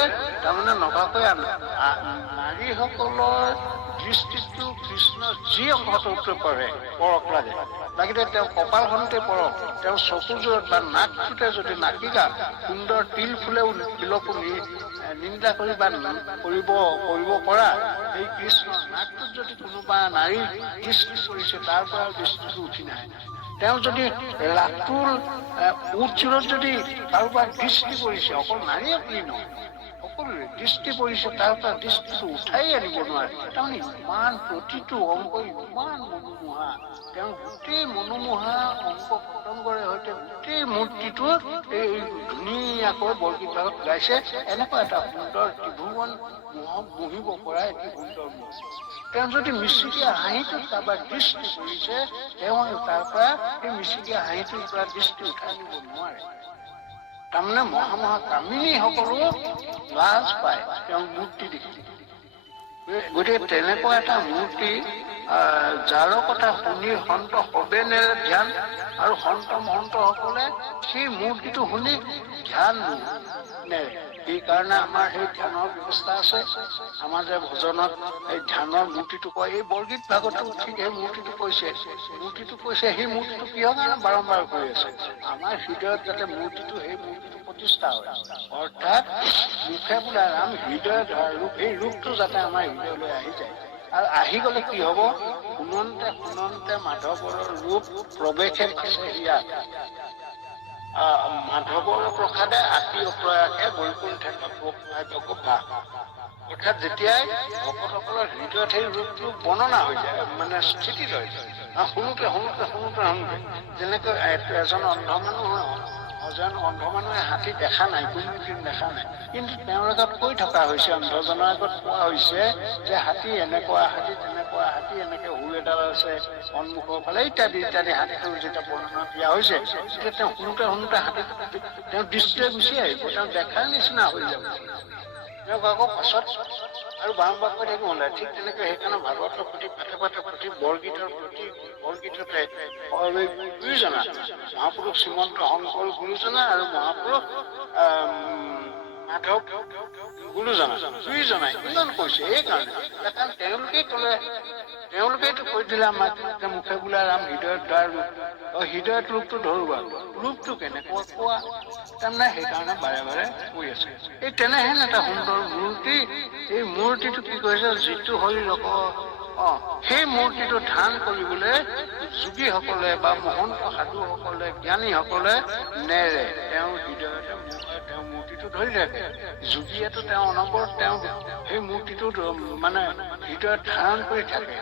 তাৰমানে নভাষয় আন, নাৰীসকলৰ দৃষ্টিটো কৃষ্ণৰ যি অংশটোতে পৰে পৰক লাগে, লাগিলে তেওঁ কপালখনতে পৰক, তেওঁ চকুযোৰত বা নাকটোতে যদি নাকিকা সুন্দৰ তিল ফুলেও তিলকো নিন্দা কৰি বা কৰিব পৰা, এই কৃষ্ণৰ নাকটোত যদি কোনোবা নাৰীৰ দৃষ্টি কৰিছে, তাৰ পৰা দৃষ্টিটো উঠি নাহে। তেওঁ যদি ৰাতুল উৎচুৰত যদি কাৰোবাৰ দৃষ্টি কৰিছে, অকল নাৰীয়ে বুলি নহয়, সকলোৰে দৃষ্টি পৰিছে, তাৰ পৰা দৃষ্টিটো উঠাই আনিব নোৱাৰে। তাৰমানে ইমান প্ৰতিটো অংগ ইমান মনোমোহা, তেওঁ গোটেই মনোমোহা অংগ পতংগৰে সৈতে গোটেই মূৰ্তিটো এই ধুনীয়াকৈ বৰগীত ভাগত গাইছে। এনেকুৱা এটা সুন্দৰ ত্ৰিভুৱন মোহিব পৰা এটি সুন্দৰ মূৰ্তি। তেওঁ যদি মিচিকীয়া হাঁহিটোত কাৰোবাৰ দৃষ্টি কৰিছে, তেওঁ তাৰ পৰা সেই মিচিকীয়া হাঁহিটোৰ পৰা দৃষ্টি উঠাই আনিব নোৱাৰে। তাৰমানে মহা কামিনী সকলো লাজ পায় তেওঁ মূৰ্তি দেখি। গতিকে তেনেকুৱা এটা মূৰ্তি, যাৰ কথা শুনি সন্ত হবে নেৰে ধ্যান, আৰু সন্ত মহন্ত সকলে সেই মূৰ্তিটো শুনি ধ্যান নেৰে। সেইকাৰণে আমাৰ সেই ধ্যানৰ ব্যৱস্থা আছে। আমাৰ যে ভজনত এই ধ্যানৰ মূৰ্তিটো কয়, এই বৰগীত ভাগতো ঠিক সেই মূৰ্তিটো কৈছে। সেই মূৰ্তিটো কিহৰ কাৰণে বাৰম্বাৰ কৰি আছে? আমাৰ হৃদয়ত যাতে মূৰ্তিটো, সেই মূৰ্তিটো প্ৰতিষ্ঠা হয়। অৰ্থাৎ মুখে বোলে ৰাম, হৃদয় ধৰা ৰূপ, সেই ৰূপটো যাতে আমাৰ হৃদয়লৈ আহি যায়। আৰু আহি গলে কি হব? শুনন্তে মাধৱৰ ৰূপ প্ৰৱেশে আছে ইয়াত। মাধৱৰ প্ৰসাদে আতি অপ্ৰয়াসে বৈকুণ্ঠে পাব ভাস। অৰ্থাৎ যেতিয়াই ভকতসকলৰ হৃদয়ত সেই ৰূপটো বৰ্ণনা হৈ যায়, মানে স্থিতি লয়, শুনোতে যেনেকৈ এজন অন্ধ মানুহে হাতী দেখা নাই, কোনোদিন দেখা নাই, কিন্তু তেওঁৰ আগত কৈ থকা হৈছে, অন্ধজনৰ আগত কোৱা হৈছে যে হাতী এনেকুৱা, হাতী তেনেকুৱা, হাতী এনেকে শুৰ এডাল আছে সন্মুখৰ ফালে, ইত্যাদি ইত্যাদি হাতীটোৰ যেতিয়া বৰ্ণনা দিয়া হৈছে, তেতিয়া তেওঁ শুনোতে হাতী তেওঁ দৃষ্টিৰে গুচি আহিব, তেওঁ দেখাৰ নিচিনা হৈ যাব। তেওঁক আকৌ পাছত আৰু বাৰম্বাৰ কৈ থাকিব লাগে। ঠিক তেনেকৈ সেইকাৰণে ভাগৱতৰ প্ৰতি প্ৰতি বৰগীততে গুৰুজনা মহাপুৰুষ শ্ৰীমন্ত শংকৰ গুৰুজনা আৰু মহাপুৰুষ মাধৱ গুৰুজনা দুইজনাই ইমান কৈছে। এইকাৰণে কাৰণ তেওঁলোকেইতো কৈ দিলে আমাক, মুখে বোলা ৰাম হৃদয়ত দ্বাৰ ৰূপ, হৃদয়ত ৰূপটো ধৰোৱা, ৰূপটো কেনেকুৱা কোৱা, তাৰমানে সেইকাৰণে বাৰে বাৰে কৈ আছে। এই তেনেহেন এটা সুন্দৰ মূৰ্তি, এই মূৰ্তিটো কি কৰিছে, যিটো হৰি লোক সেই মূৰ্তিটো ধ্যান কৰিবলৈ যোগীসকলে বা মহন্ত সাধুসকলে, জ্ঞানীসকলে নেৰে, তেওঁৰ হৃদয়তে তেওঁ মূৰ্তিটো ধৰি ৰাখে। যোগীয়েতো তেওঁ অনবৰত তেওঁ সেই মূৰ্তিটো মানে হৃদয়ত ধাৰণ কৰি থাকে।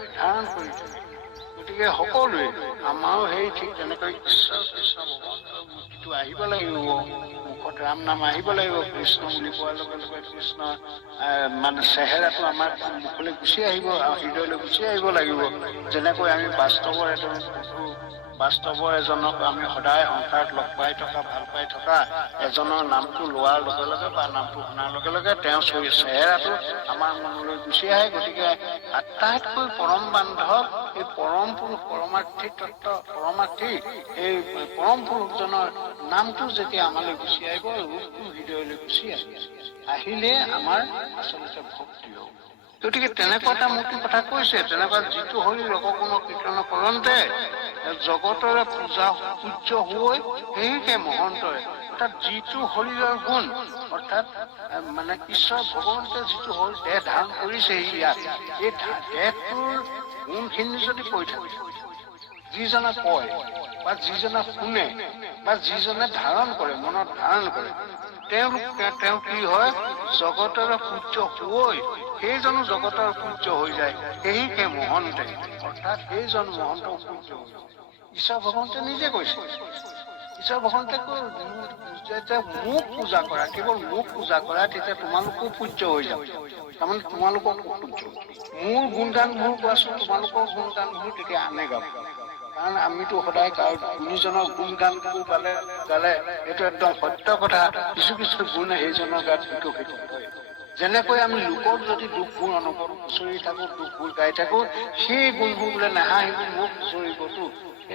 গতিকে সকলোৱে আমাৰো সেই ঠিক তেনেকৈ ঈশ্বৰ কৃষ্ণ ভগৱন্তৰ মূৰ্তিটো আহিব লাগিব, মুখত ৰাম নাম আহিব লাগিব, কৃষ্ণ বুলি কোৱাৰ লগে লগে কৃষ্ণ মানে চেহেৰাটো আমাৰ মুখলৈ গুচি আহিব, হৃদয়লৈ গুচি আহিব লাগিব। যেনেকৈ আমি বাস্তৱৰ এজনক আমি সদায় সংসাৰত লগ পাই থকা, ভাল পাই থকা এজনৰ নামটো লোৱাৰ লগে লগে বা নামটো শুনাৰ লগে লগে তেওঁৰ চেহেৰাটো আমাৰ মনলৈ গুচি আহে। গতিকে আটাইতকৈ পৰম বান্ধৱ এই পৰম পুৰুষ, পৰমাৰ্থী এই পৰম পুৰুষজনৰ নামটো যেতিয়া আমালৈ গুচি আহিব, ৰূপটো হৃদয়লৈ গুচি আহিলে আমাৰ আচলতে ভক্তি হ'ব। গতিকে তেনেকুৱা এটা মূৰ্তি কথা কৈছে। তেনেকুৱা যিটো হৰি লোকগুণ কীৰ্তন কৰন্তে জগতৰে পূজ্য হৈ সেইহে মহন্তৰে, অৰ্থাৎ যিটো শৰীৰৰ গুণ, অৰ্থাৎ মানে ঈশ্বৰ ভগৱন্তে যিটো হৰি দেহ ধাৰণ কৰিছে ইয়াত, এই দেহটোৰ গুণখিনি যদি কৈ থাকে, যিজনে কয় বা যিজনে শুনে বা যিজনে ধাৰণ কৰে, মনত ধাৰণ কৰে, তেওঁ কি হয়, জগতৰে পূজ্য হৈ সেইজনো জগতৰ পূজ্য হৈ যায়। সেইহে মহন্তে, অৰ্থাৎ সেইজন মহন্ত পূজ্য হৈ যায়। ঈশ্বৰ ভগৱন্তে নিজে কৈছে, ঈশ্বৰ ভগৱন্তে যেতিয়া মোক পূজা কৰা, কেৱল মোক পূজা কৰা, তেতিয়া তোমালোকো পূজ্য হৈ যাব। তাৰমানে তোমালোকক পূজ্য, মোৰ গুণগান মোৰ কোৱাচোন, তোমালোকৰ গুণগান মোৰ তেতিয়া আনে গাব। কাৰণ আমিতো সদায় গুণীজনৰ গুণগান গালে এইটো একদম সত্য কথা। কিছু গুণ সেইজনৰ গাত বিকশিত হয়। যেনেকৈ আমি লোকৰ যদি দুখবোৰ অনবৰত খুচৰি থাকো, দুখবোৰ গাই থাকো, সেই গুণবোৰ বোলে নাহাঁহিব, মোক খুচৰিবতো,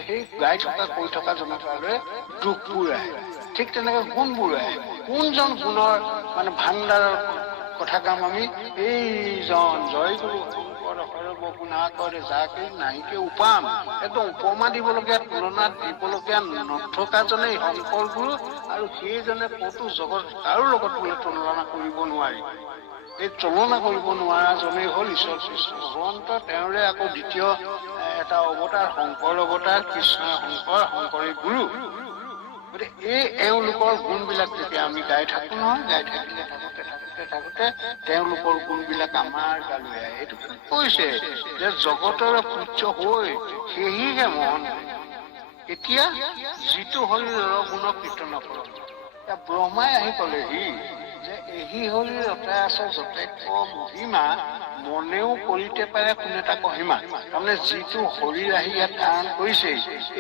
সেই গাই থকা কৈ থকা জনতালৈ দুখবোৰ আহে। ঠিক তেনেকৈ গুণবোৰ আহে। কোনজন গুণৰ মানে ভাণ্ডাৰৰ কথা কাম আমি, এইজন জয়গুৰু শংকৰ সৰ্বগুণাকৰ যাকে নাহিকে উপাম, একদম উপমা দিবলগীয়া, তুলনাত দিবলগীয়া নথকাজনেই শংকৰ গুৰু, আৰু সেইজনে ক'তো জগত কাৰো লগত বোলে তুলনা কৰিব নোৱাৰি। এই তুলনা কৰিব নোৱাৰাজনেই হ'ল ঈশ্বৰ কৃষ্ণ ভগৱন্ত। তেওঁৰে আকৌ দ্বিতীয় এটা অৱতাৰ শংকৰ অৱতাৰ, কৃষ্ণ শংকৰে গুৰু। গতিকে এওঁলোকৰ গুণবিলাক যেতিয়া আমি গাই থাকো নহয়, গাই থাকোতে তেওঁলোকৰ গুণবিলাক আমাৰ গালৈ আহে। এইটো কৈছে যে জগতৰে পূজ্য হৈ সেহিহে মহন। এতিয়া যিটো শৰীৰৰ গুণ কীৰ্তন কৰ, ব্ৰহ্মাই আহি কলেহি যে এহি হৰি ৰতে আছে যথেষ্ট মহিমা, মনেও কৰিতে পাৰে কোনে তাক কহিমা। তাৰমানে যিটো শৰীৰ আহি ইয়াত ধাৰণ কৰিছে,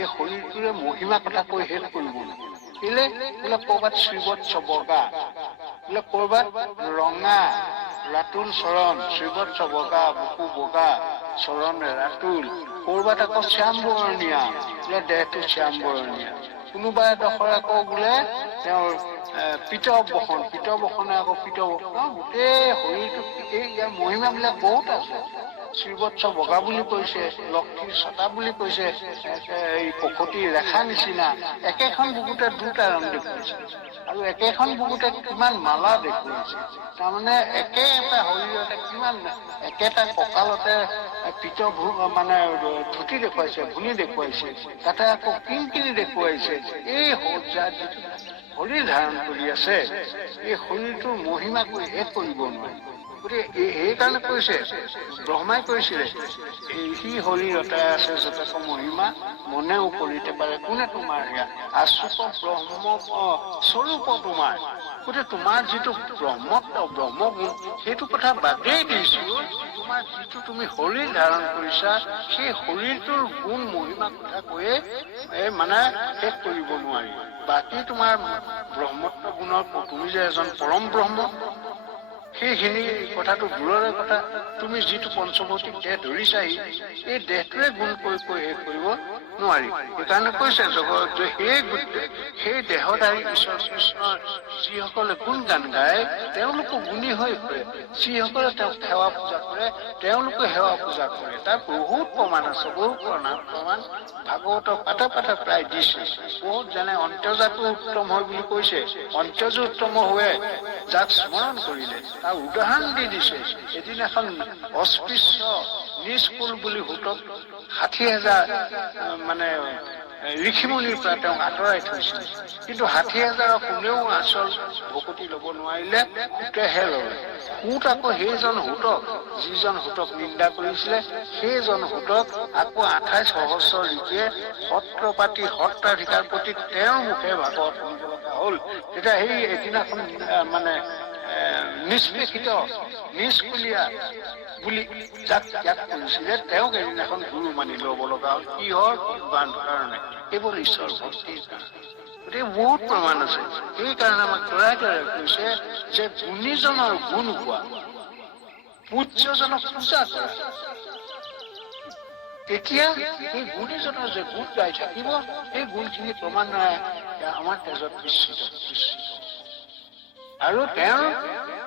এই শৰীৰটোৰে মহিমা কথা কৈ শেষ কৰিব কেলে বোলে কৰবাত শ্ৰীবৎস বগা, বোলে কৰবাত ৰঙা ৰাতুল চৰণ, শ্ৰীবৎস বগা, বুকু বগা, চৰণ ৰাতুল, কৰবাত আকৌ শ্যাম বৰণীয়া, বোলে দেহটো শ্যাম বৰণীয়া। কোনোবা এডোখৰ আকৌ বোলে তেওঁৰ পিত বসনে আকৌ গোটেই শৰীৰটো, এই ইয়াৰ মহিমাবিলাক বহুত আছে। শ্ৰীবৎস বগা বুলি কৈছে, লক্ষীৰ ছটা বুলি কৈছে, এই পকতিৰ ৰেখা নিচিনা একেখন বুকুতে দুটা ৰং দেখুৱাইছে আৰু একেখন বুকুতে কিমান মালা দেখুৱাইছে। তাৰমানে একে এটা শৰীৰতে কিমান একেটা কঁকালতে মানে ধুতি দেখুৱাইছে, ভুনি দেখুৱাইছে, তাতে আকৌ কিংকিনি দেখুৱাইছে। এই সজ্জা যিটো শৰীৰ ধাৰণ কৰি আছে, এই শৰীৰটোৰ মহিমা কৰি শেষ কৰিব নোৱাৰে। গতিকে সেইকাৰণে কৈছে, ব্ৰহ্মাই কৈছিলে, এই সি শৰীৰতে আছে যতক মহিমা, মনেও কৰিতে পাৰে কোনে তোমাৰ সেয়া আচুক ব্ৰহ্ম স্বৰূপ তোমাৰ। গতিকে তোমাৰ যিটো ব্ৰহ্মত্ব ব্ৰহ্মগুণ সেইটো কথা বাদেই দিছো, তোমাৰ যিটো তুমি শৰীৰ ধাৰণ কৰিছা সেই শৰীৰটোৰ গুণ মহিমা কথা কৈয়ে মানে শেষ কৰিব নোৱাৰি। বাকী তোমাৰ ব্ৰহ্মত্ব গুণৰ তুমি যে এজন পৰম ব্ৰহ্ম, সেইখিনি কথাটো দূৰৰে কথা। তুমি যিটো পঞ্চভৌতিক দেহ ধৰিছাহি, এই দেহটোৱে গুণ কৈ কৈ শেষ কৰিব নোৱাৰি। সেইকাৰণে কৈছে জগত সেই দেহধাৰী ঈশ্বৰ কৃষ্ণৰ যিসকলে গুণ গান গায় তেওঁলোকো গুণী হৈ পৰে, যিসকলে তেওঁক সেৱা পূজা কৰে তেওঁলোকে সেৱা পূজা কৰে। তাৰ বহুত প্ৰমাণ আছে, বহুত প্ৰমাণ ভাগৱতৰ পাতে পাতে প্ৰায় দিছে। বহুত যেনে অন্ত্যজাতো উত্তম হয় বুলি কৈছে, অন্ত্যজো উত্তম হৈ যাক স্মৰণ কৰিলে তাৰ উদাহৰণ দি দিছে। এদিনাখন অস্পৃশ্য নিষ্কুল বুলি ভূতক ৬০,০০০ মানে ঋষিমুনিৰ পৰা তেওঁক আঁতৰাই থৈছিল, কিন্তু ৬০,০০০ কোনেও আচল ভকতি লব নোৱাৰিলে, ভূতেহে ললে। ভূত আকৌ সেইজন ভূতক, যিজন ভূতক নিন্দা কৰিছিলে সেইজন ভূতক আকৌ ২৮ সহস্ৰ ঋষিয়ে সত্ৰ পাতি সত্ৰাধিকাৰ প্ৰতি তেওঁৰ মুখে ভাগৱত শুনিব লগা হল। তেতিয়া সেই এদিনাখন মানে নিষ্পেষিত নিষ্কুলীয়া বুলি যাক ত্যাগ কৰিছিলে তেওঁক এদিনাখন গুৰু মানি লব লগা হল। কিহৰ কাৰণে? কেৱল ঈশ্বৰ ভক্তিৰ কাৰণে। গতিকে বহুত প্ৰমাণ আছে। সেইকাৰণে আমাক তৰাই তৰাই কৈছে যে গুণীজনৰ গুণ হোৱা, পূজ্যজনক পূজা কৰা, তেতিয়া সেই গুণীজনৰ যে গুণ গাই থাকিব সেই গুণখিনি ক্ৰমান্বয়ে আমাৰ তেজত নিশ্চিত আৰু তেওঁৰ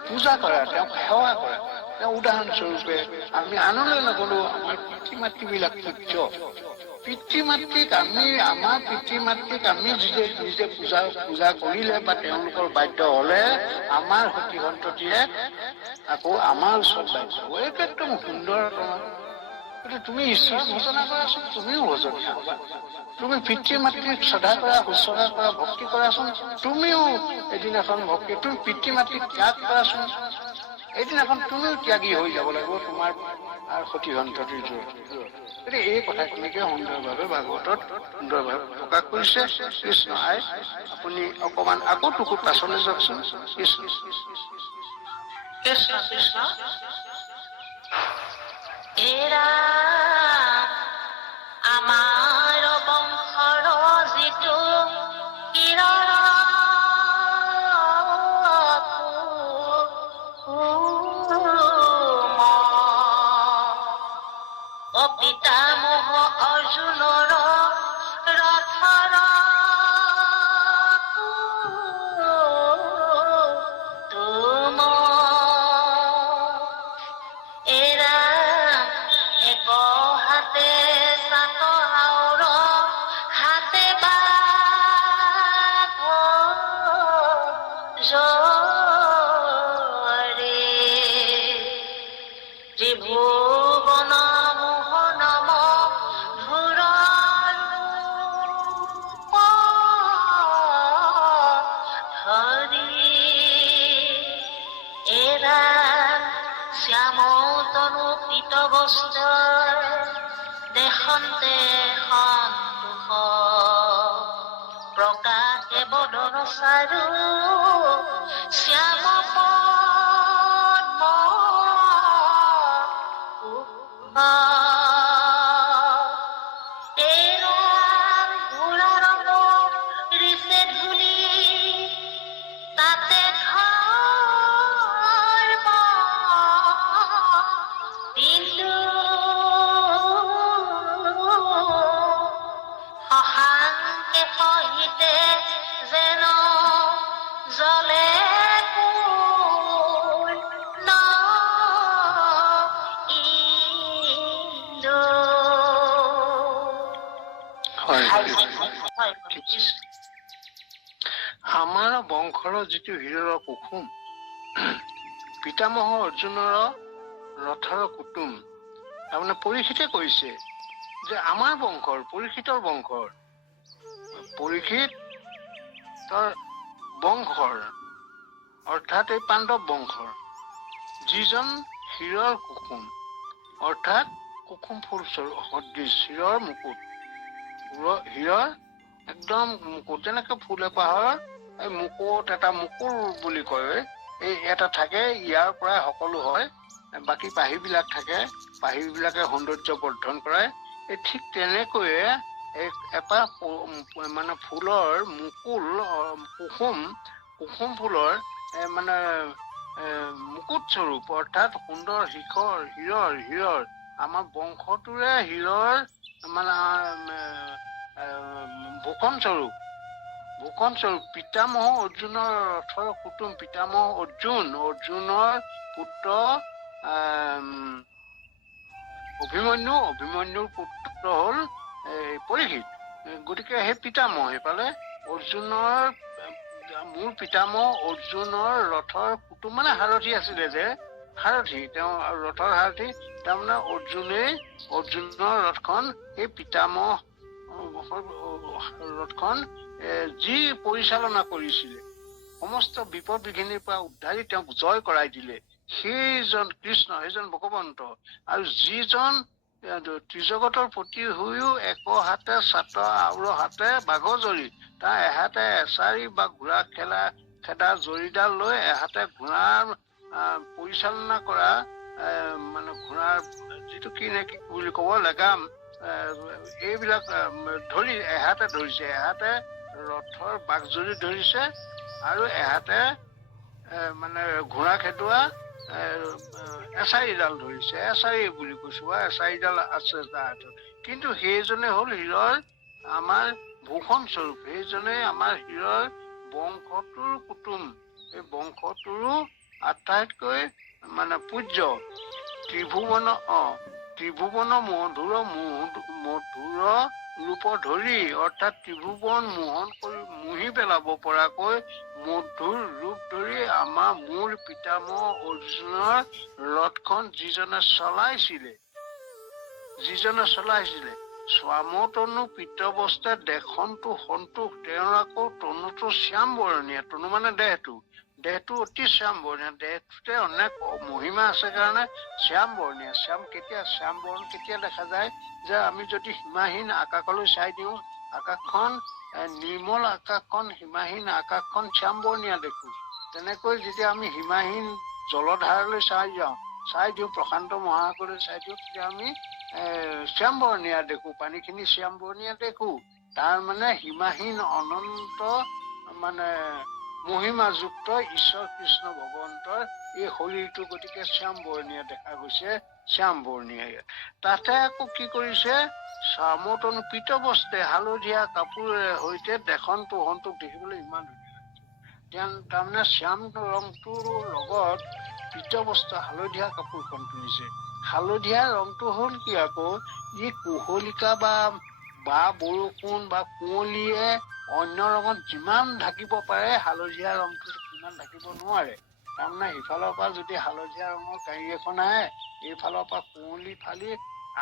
পূজা কৰা, তেওঁক সেৱা কৰা। তেওঁ উদাহৰণস্বৰূপে আমি আনলৈ নগলো, আমাৰ পিতৃ মাতৃবিলাক পূজ্য। আমাৰ পিতৃ মাতৃক আমি নিজে পূজা কৰিলে বা তেওঁলোকৰ বাধ্য হলে আমাৰ সতি সন্ততিয়ে আকৌ আমাৰ ওচৰত বাধ্য হব। এইটো একদম সুন্দৰ প্ৰমাণ। গতিকে তুমি ঈশ্বৰ ভজনা কৰাচোন, তুমিও ভজনীয়া হবা। তুমি পিতৃ মাতৃক শ্ৰদ্ধা কৰা, শুশ্ৰূষা কৰা, ভক্তি কৰাচোন, তুমিও এদিনাখন ভক্তি। তুমি পিতৃ মাতৃক ত্যাগ কৰাচোন, এদিনাখন তুমিও ত্যাগী হৈ যাব লাগিব তোমাৰ সতি সন্ততিৰ জোৰত। গতিকে এই কথাখিনিকে সুন্দৰভাৱে ভাগৱতত সুন্দৰভাৱে প্ৰকাশ কৰিছে। কৃষ্ণ আই আপুনি অকমান আকৌ টুকুৰ পাছলৈ যাওকচোন। কৃষ্ণ কৃষ্ণ কৃষ্ণ। এৰা আমাৰ বংশৰ যিটো কিৰণ পিতামহ অৰ্জুনৰ ৰথৰ তুম এৰা এক হাতে সাত আউৰ হাতে বাঘ জৰে ত্ৰিভুৱন বস্ত্ৰ দেশন্তে সন্তোষ প্ৰকাশে বদন চাৰু শ্যাম হয় হয় কৃষ্ণ। আমাৰ বংশৰ যিটো হীৰৰ কুসুম, পিতামহ অৰ্জুনৰ ৰথৰ কুটুম, তাৰমানে পৰীক্ষিতে কৈছে যে আমাৰ বংশৰ, পৰীক্ষিতৰ বংশৰ, পৰীক্ষিতৰ বংশৰ অৰ্থাৎ এই পাণ্ডৱ বংশৰ যিজন হীৰৰ কুসুম, অৰ্থাৎ কুসুম ফুল সদৃশ হীৰৰ মুকুট, হীৰৰ একদম মুকুট, যেনেকে ফুল এপাহৰ এই মুকুট, এটা মুকুল বুলি কয়, এই এটা থাকে, ইয়াৰ পৰাই সকলো হয়, বাকী পাহিবিলাক থাকে, পাহিবিলাকে সৌন্দৰ্য বৰ্ধন কৰায়। এই ঠিক তেনেকৈয়ে এপাহ মানে ফুলৰ মুকুল, কুসুম ফুলৰ মানে মুকুট স্বৰূপ, অৰ্থাৎ সুন্দৰ হীৰৰ আমাৰ বংশটোৰে হীৰৰ মানে ভূষণ স্বৰূপ পিতামহ অৰ্জুনৰ ৰথৰ কুটুম, পিতামহ অৰ্জুনৰ পুত্ৰ অভিমন্যুৰ পুত্ৰ হল পৰীক্ষিত। গতিকে সেই পিতামহ সেইফালে অৰ্জুনৰ মোৰ পিতামহ অৰ্জুনৰ ৰথৰ কুটুম মানে সাৰথি আছিলে যে, সাৰথি, তেওঁ ৰথৰ সাৰথি, তাৰমানে অৰ্জুনৰ ৰথখন সেই পিতামহ ৰথখন যি পৰিচালনা কৰিছিলে, সমস্ত বিপদ বিঘিনিৰ পৰা উদ্ধাৰি তেওঁক জয় কৰাই দিলে, সেইজন কৃষ্ণ, সেইজন ভগৱন্ত। আৰু যিজন ত্ৰিজগতৰ প্ৰতি হৈও এক হাতে ছাত আউৰ হাতে বাঘ জৰি, তাৰ এহাতে এছাৰি বা ঘোঁৰা খেদা জৰিডাল লৈ এহাতে ঘোঁৰাৰ পৰিচালনা কৰা, মানে ঘোঁৰাৰ যিটো কি নে কি বুলি ক'ব, লেগাম, এইবিলাক ধৰি এহাতে ধৰিছে, এহাতে ৰথৰ বাঘজৰি ধৰিছে আৰু এহাতে মানে ঘোঁৰা খেদোৱা এছাৰিডাল ধৰিছে, এছাৰি বুলি কৈছো, এছাৰিডাল আছে তাৰ হাতত। কিন্তু সেইজনে হল হীৰৰ আমাৰ ভূষণ স্বৰূপ, সেইজনে আমাৰ হীৰৰ বংশটোৰ কুটুম, এই বংশটোৰো আটাইতকৈ মানে পূজ্য, ত্ৰিভুৱন মধুৰ ৰূপ ধৰি, অৰ্থাৎ ত্ৰিভুৱন মোহন কৰি মুহি পেলাব পৰাকৈ মধুৰ ৰূপ ধৰি আমাৰ মূল পিতামহ অৰ্জুনৰ ৰথখন যিজনে চলাইছিলে, স্বামতনু পিতবস্তে দেখনটো সন্তোষ, তেওঁৰ আকৌ তনুটো শ্যাম বৰণীয়া, তনু মানে দেহটো অতি শ্যাম বৰণীয়া, দেহটোতে অনেক মহিমা আছে কাৰণে শ্যাম বৰণীয়া। শ্যাম বৰণ কেতিয়া দেখা যায়, যে আমি যদি সীমাহীন আকাশলৈ চাই দিওঁ, আকাশখন নিৰ্মল আকাশখন, সীমাহীন আকাশখন শ্যাম বৰণীয়া দেখো। তেনেকৈ যেতিয়া আমি সীমাহীন জলধাৰালৈ চাই দিওঁ, প্ৰশান্ত মহাসাগৰলৈ চাই দিওঁ, তেতিয়া আমি শ্যাম বৰণীয়া দেখো, পানীখিনি শ্যাম বৰণীয়া দেখো। তাৰ মানে সীমাহীন অনন্ত মানে মহিমাযুক্ত ঈশ্বৰ কৃষ্ণ ভগৱন্তৰ এই শৰীৰটো, গতিকে শ্যাম বৰণীয়া দেখা গৈছে, শ্যাম বৰণীয়া। তাতে আকৌ কি কৰিছে, স্বামতনু পিতবস্তে, হালধীয়া কাপোৰেৰে সৈতে দেখনটো সন্তোষ, দেখিবলৈ ইমান ধুনীয়া, তাৰমানে শ্যাম ৰংটোৰ লগত পিতবস্ত্ৰ হালধীয়া কাপোৰখন পিন্ধিছে। হালধীয়া ৰংটো হল কি, আকৌ ই কুশলিকা বা বৰষুণ বা কুঁৱলীয়ে অন্য ৰঙত যিমান ঢাকিব পাৰে, হালধীয়া ৰংটো সিমান ঢাকিব নোৱাৰে। তাৰমানে সিফালৰ পৰা যদি হালধীয়া ৰঙৰ গাড়ী এখন আহে, এইফালৰ পৰা কুঁৱলী ফালি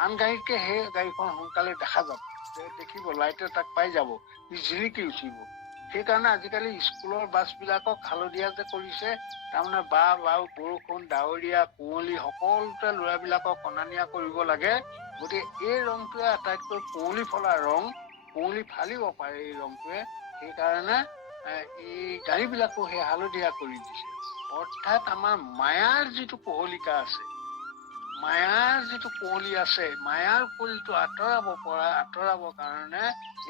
আন গাড়ীতকে সেই গাড়ীখন সোনকালে দেখা যাব, দেখিব, লাইটে তাক পাই যাব, ই জিলিকি উঠিব। সেইকাৰণে আজিকালি স্কুলৰ বাছ বিলাকক হালধীয়া যে কৰিছে, তাৰমানে বৰষুণ, ডাৱৰীয়া, কুঁৱলী সকলোতে ল'ৰাবিলাকক অনা নিয়া কৰিব লাগে, গতিকে এই ৰংটোৱে আটাইতকৈ কুঁৱলী ফলা ৰং, কুঁৱলী ফালিব পাৰে এই ৰংটোৱে, সেইকাৰণে এই গাড়ী বিলাকো সেই হালধীয়া কৰি দিছে। অৰ্থাৎ আমাৰ মায়াৰ যিটো কুঁৱলী আছে, মায়াৰ কুঁৱলীটো আঁতৰাবৰ কাৰণে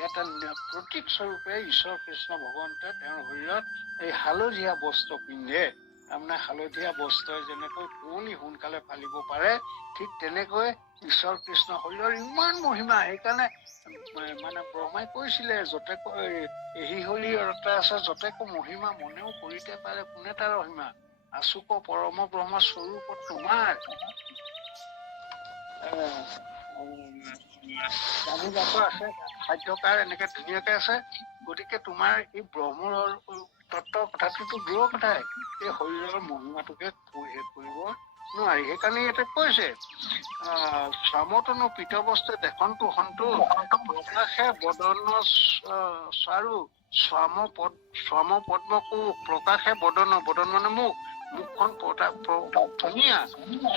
এটা প্ৰতীক স্বৰূপে ঈশ্বৰ কৃষ্ণ ভগৱন্তই তেওঁৰ শৰীৰত এই হালধীয়া বস্ত্ৰ পিন্ধে। তাৰমানে হালধীয়া বস্ত্ৰই যেনেকৈ কুঁৱলী সোনকালে ফালিব পাৰে, ঠিক তেনেকৈ ঈশ্বৰ কৃষ্ণ শৰীৰৰ ইমান মহিমা, সেইকাৰণে মানে ব্ৰহ্মাই কৈছিলে, এহি হলি অৰ্থ আছে যতেক মহিমা, মনেও কৰিতে পাৰে কোনে তাৰ মহিমা, আচুক পৰম ব্ৰহ্ম স্বৰূপ তোমাৰ। আছে খাদ্যকাৰ এনেকে ধুনীয়াকে আছে। গতিকে তোমাৰ এই ব্ৰহ্মৰ তত্ত্বৰ কথাটোতো দূৰৰ কথাই, এই শৰীৰৰ মহিমাটোকে কৰিব নোৱাৰি। সেইকাৰণে ইয়াতে কৈছে স্বামতনো পীতবস্ত্ৰে দেখন্তু সন্তু প্ৰকাশে বদন চাৰু স্বাম পদ্মকো প্ৰকাশে বদন মানে মুখখন ধুনীয়া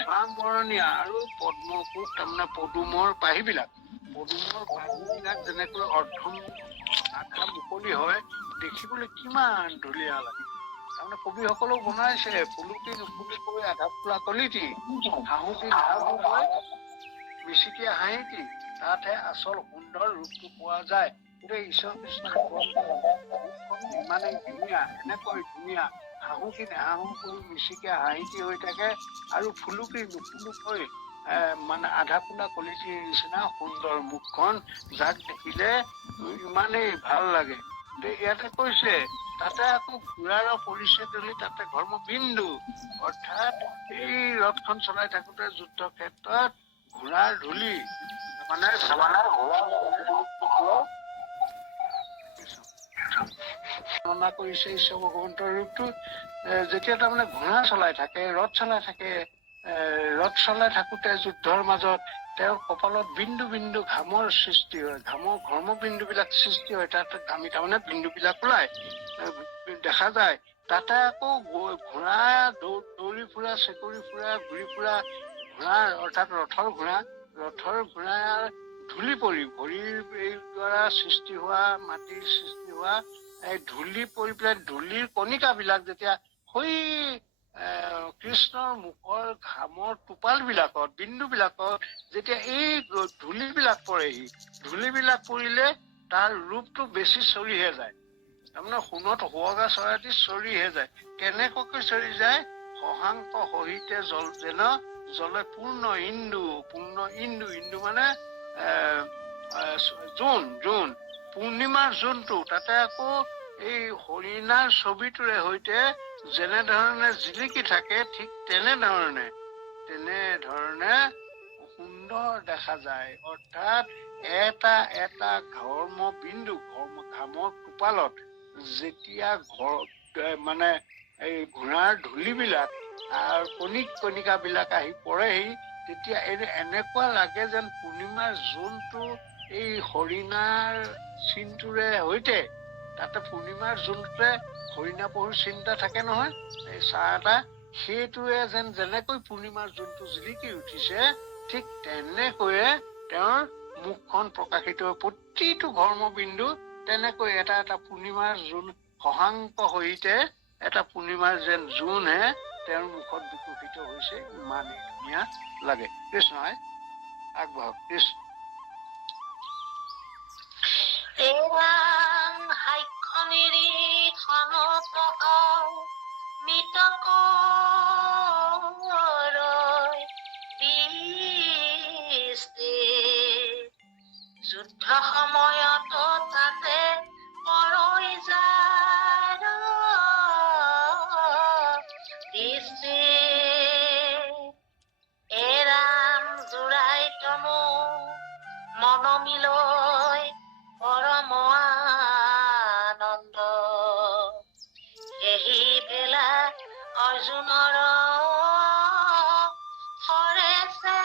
স্বাম বৰণীয়া আৰু পদ্মকোষ তাৰমানে পদুমৰ পাহিবিলাক যেনেকৈ অৰ্ধম আধা মুকলি হয় দেখিবলৈ কিমান ধুনীয়া লাগে। তাৰমানে কবিসকলেও বনাইছে ফুলুকি নুফুলি কৈ আধা ফুলা কলিটি হাঁহুতি নাহাঁহো হয় মিচিকিয়া হাঁহিটি তাতহে আচল সুন্দৰ ৰূপটো পোৱা যায়। গোটেই ঈশ্বৰ কৃষ্ণ ইমানেই ধুনীয়া, এনেকৈ ধুনীয়া হাঁহুকি নাহাঁহো কৰি মিচিকিয়া হাঁহিটি হৈ থাকে আৰু ফুলুকি নুফুলুকৈ মানে আধা ফুলা কলিটিৰ নিচিনা সুন্দৰ মুখখন যাক দেখিলে ইমানেই ভাল লাগে। ইয়াতে কৈছে তাতে আকৌ ঘোঁৰাৰ পৰিচয় দিলে তাতে ধৰ্মবিন্দু, অৰ্থাৎ এই ৰথখন চলাই থাকোতে যুদ্ধ ক্ষেত্ৰত ঘোঁৰাৰ ধূলি মানে বৰ্ণনা কৰিছে ঈশ্বৰ ভগৱন্তৰ ৰূপটো। যেতিয়া তাৰমানে ঘোঁৰা চলাই থাকে, ৰথ চলাই থাকোতে যুদ্ধৰ মাজত তেওঁৰ কপালত বিন্দু বিন্দু ঘামৰ সৃষ্টি হয়, ঘৰ্ম বিন্দু বিলাক সৃষ্টি হয়, তাত ঘামি তাৰমানে বিন্দু বিলাক ওলাই দেখা যায়। তাতে আকৌ ঘোঁৰা দৌৰি ফুৰা, চেকুৰি ফুৰা, ঘূৰি ফুৰা ঘোঁৰাৰ অৰ্থাৎ ৰথৰ ঘোঁৰাৰ ধূলি পৰি ভৰিৰ এই দ্বাৰা সৃষ্টি হোৱা মাটিৰ সৃষ্টি হোৱা এই ধূলি পৰি পেলাই ধূলিৰ কণিকা বিলাক যেতিয়া হৈ কৃষ্ণৰ মুখৰ ঘামৰ টোপাল বিলাকত বিন্দু বিলাকত যেতিয়া এই ধূলিবিলাক পৰেহি, ধূলিবিলাক পৰিলে তাৰ ৰূপটো বেছি চৰিহে যায়। তাৰমানে সোণত শুৱগা চৰাইটি চৰিহে যায়। কেনেকৈ চৰি যায়? শশাংক সহিতে যেন জলে পূৰ্ণ ইন্দু মানে জোন পূৰ্ণিমাৰ জোনটো তাতে আকৌ এই হৰিণাৰ ছবিটোৰে সৈতে যেনেধৰণে জিলিকি থাকে ঠিক তেনেধৰণে সুন্দৰ দেখা যায়। অৰ্থাৎ এটা এটা ঘামৰ টোপালত যেতিয়া মানে এই ঘোঁৰাৰ ধূলিবিলাক আৰু কণিকা বিলাক আহি পৰেহি তেতিয়া এনেকুৱা লাগে যেন পূৰ্ণিমাৰ জোনটো এই হৰিণাৰ চিনটোৰে সৈতে তাতে পূৰ্ণিমাৰ জোনটোৰে হৰিণা পহুৰ চিন্তা থাকে নহয়, এই চাহ এটা সেইটোৱে যেনেকৈ পূৰ্ণিমাৰ জোনটো জিলিকি উঠিছে ঠিক তেনেকৈয়ে তেওঁৰ মুখখন প্ৰকাশিত হয়। প্ৰতিটো ঘৰ্মবিন্দু তেনেকৈ এটা এটা পূৰ্ণিমাৰ জোন শশাংক সহিতে এটা পূৰ্ণিমাৰ যেন জোনহে তেওঁৰ মুখত বিকশিত হৈছে, ইমানেই ধুনীয়া লাগে। কৃষ্ণই আগবঢ়ক। কৃষ্ণ যুদ্ধ সময়ত তাতে পৰৈ যায় দৃষ্টি এৰাম জোৰাই তনু মনমিলৈ পৰম আনন্দ এহি বেলা অৰ্জুনৰ সৰেছে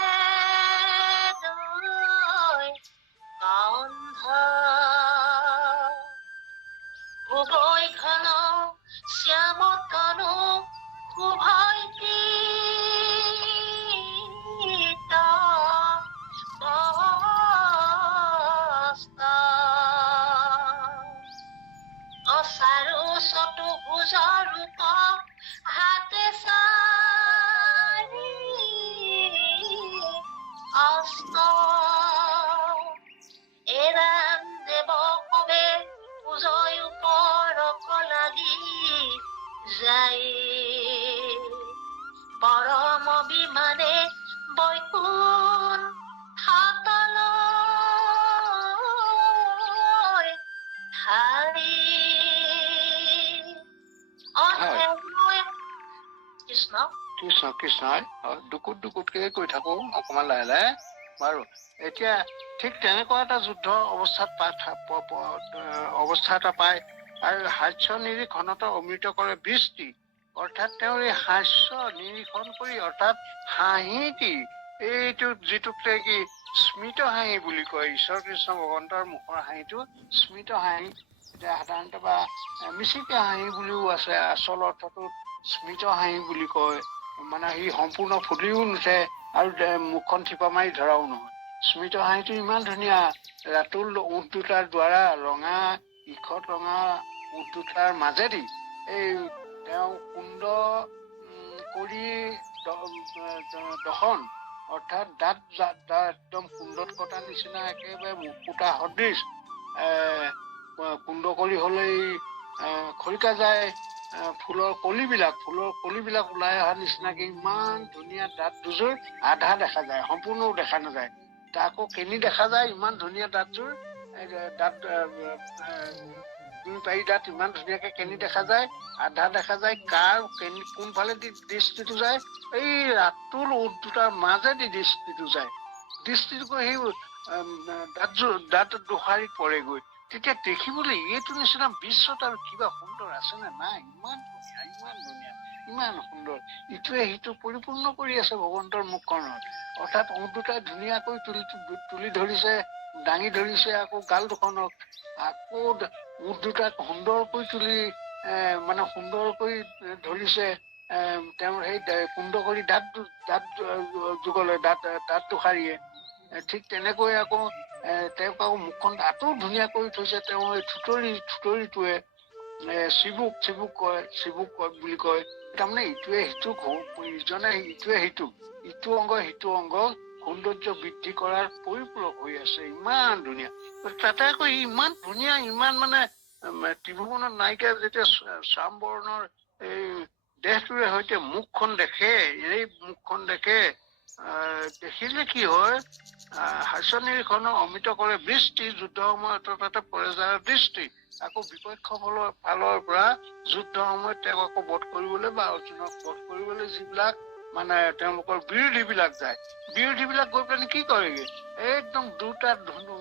উভয় ঘন শ্যাম তনু উভয় অচাৰু চতুৰ্ভুজ ৰূপ হাতে চাৰি অস্ত এৰাম দেৱ কবে পূজয় ওপৰক লাগি যায় পৰম বিমানে বৈকুণ্ঠলৈ ধাৰি কৃষ্ণ কৃষ্ণ কৃষ্ণ দুকুটকে কৈ থাকো অকমান লাহে লাহে বাৰু। এতিয়া ঠিক তেনেকুৱা এটা যুদ্ধ অৱস্থা এটা পায়। আৰু হাস্য নিৰীক্ষণত অমৃত কৰে বৃষ্টি, অৰ্থাৎ তেওঁৰ এই হাস্য নিৰীক্ষণ কৰি, অৰ্থাৎ হাঁহিটি, এইটো যিটোক কি স্মিত হাঁহি বুলি কয়, ঈশ্বৰ কৃষ্ণ ভগৱন্তৰ মুখৰ হাঁহিটো স্মিত হাঁহি। এতিয়া সাধাৰণতে বা মিচিকে হাঁহি বুলিও আছে, আচল অৰ্থটো স্মিত হাঁহি বুলি কয়। মানে সি সম্পূৰ্ণ ফুলিও নুঠে আৰু মুখখন থিপা মাৰি ধৰাও নহয়। স্মিত হাঁহিটো ইমান ধুনীয়া, ৰাতুল উঠ দুটাৰ দ্বাৰা ৰঙা ইখত ৰঙা উঠ দুটাৰ মাজেদি এই তেওঁ কুণ্ড কৰি দহন, অৰ্থাৎ দাঁত একদম কুণ্ডত কটা নিচিনা একেবাৰে মুকুতা সদৃশ কুণ্ড কৰি হলেই খৰিকা যায়, ফুলৰ কলিবিলাক ওলাই অহা নিচিনাকে ইমান ধুনীয়া দাঁত দুযোৰ আধা দেখা যায়, সম্পূৰ্ণও দেখা নাযায়। আকৌ কেনি দেখা যায়, ইমান ধুনীয়া দাঁতযোৰ, দাঁত দুই পাৰি দাঁত ইমান ধুনীয়াকে কেনি দেখা যায়, আধা দেখা যায়। কোনফালে দৃষ্টিটো যায়, এই ৰাতুল উঠ দুটাৰ মাজেদি দৃষ্টিটো যায়। দৃষ্টিটো গৈ সেই দাঁত দুশাৰীত পৰেগৈ। তেতিয়া দেখিবলৈ এইটো নিচিনা বিশ্বত আৰু কিবা সুন্দৰ আছে নে নাই? ইমান ধুনীয়া, ইমান সুন্দৰ। ইটোৱে সিটো পৰিপূৰ্ণ কৰি আছে ভগৱন্তৰ মুখখনত। অৰ্থাৎ উঠ দুটাই ধুনীয়াকৈ তুলি ধৰিছে, দাঙি ধৰিছে আকৌ গাল দুখনক, আকৌ উঠ দুটাক সুন্দৰকৈ তুলি মানে সুন্দৰকৈ ধৰিছে। তেওঁৰ সেই কুণ্ড কৰি দাঁত যুগলে দাঁত দুশাৰীয়ে। ঠিক তেনেকৈ আকৌ তেওঁক আকৌ মুখখন আঁতো ধুনীয়া কৰি থৈছে। তেওঁ এই থুতৰিটোৱে চিবুক কয় বুলি কয়। তাৰমানে ইটোৱে সিটোক, ইটোৱে সিটোক, ইটো অংগ সৌন্দৰ্য বৃদ্ধি কৰাৰ পৰিপূৰক হৈ আছে। ইমান ধুনীয়া, তাতে আকৌ ইমান ধুনীয়া, ইমান মানে ত্ৰিভুৱনৰ নায়িকা যেতিয়া শ্যামবৰ্ণৰ এই দেহটোৰে সৈতে মুখখন দেখে, এই মুখখন দেখে, দেখিলে কি হয়, হাস্য নিৰীক্ষণক অমৃত কৰে বৃষ্টি, যুদ্ধ সময়ত তাতে পৰে যায় দৃষ্টি। আকৌ বিপক্ষ ফালৰ পৰা যুদ্ধ সময়ত তেওঁক আকৌ বধ কৰিবলৈ বা অৰ্জুনক বধ কৰিবলৈ যিবিলাক মানে তেওঁলোকৰ বিৰোধী বিলাক যায়, বিৰোধী বিলাক গৈ পেলাই কি কৰেগে, একদম দুটা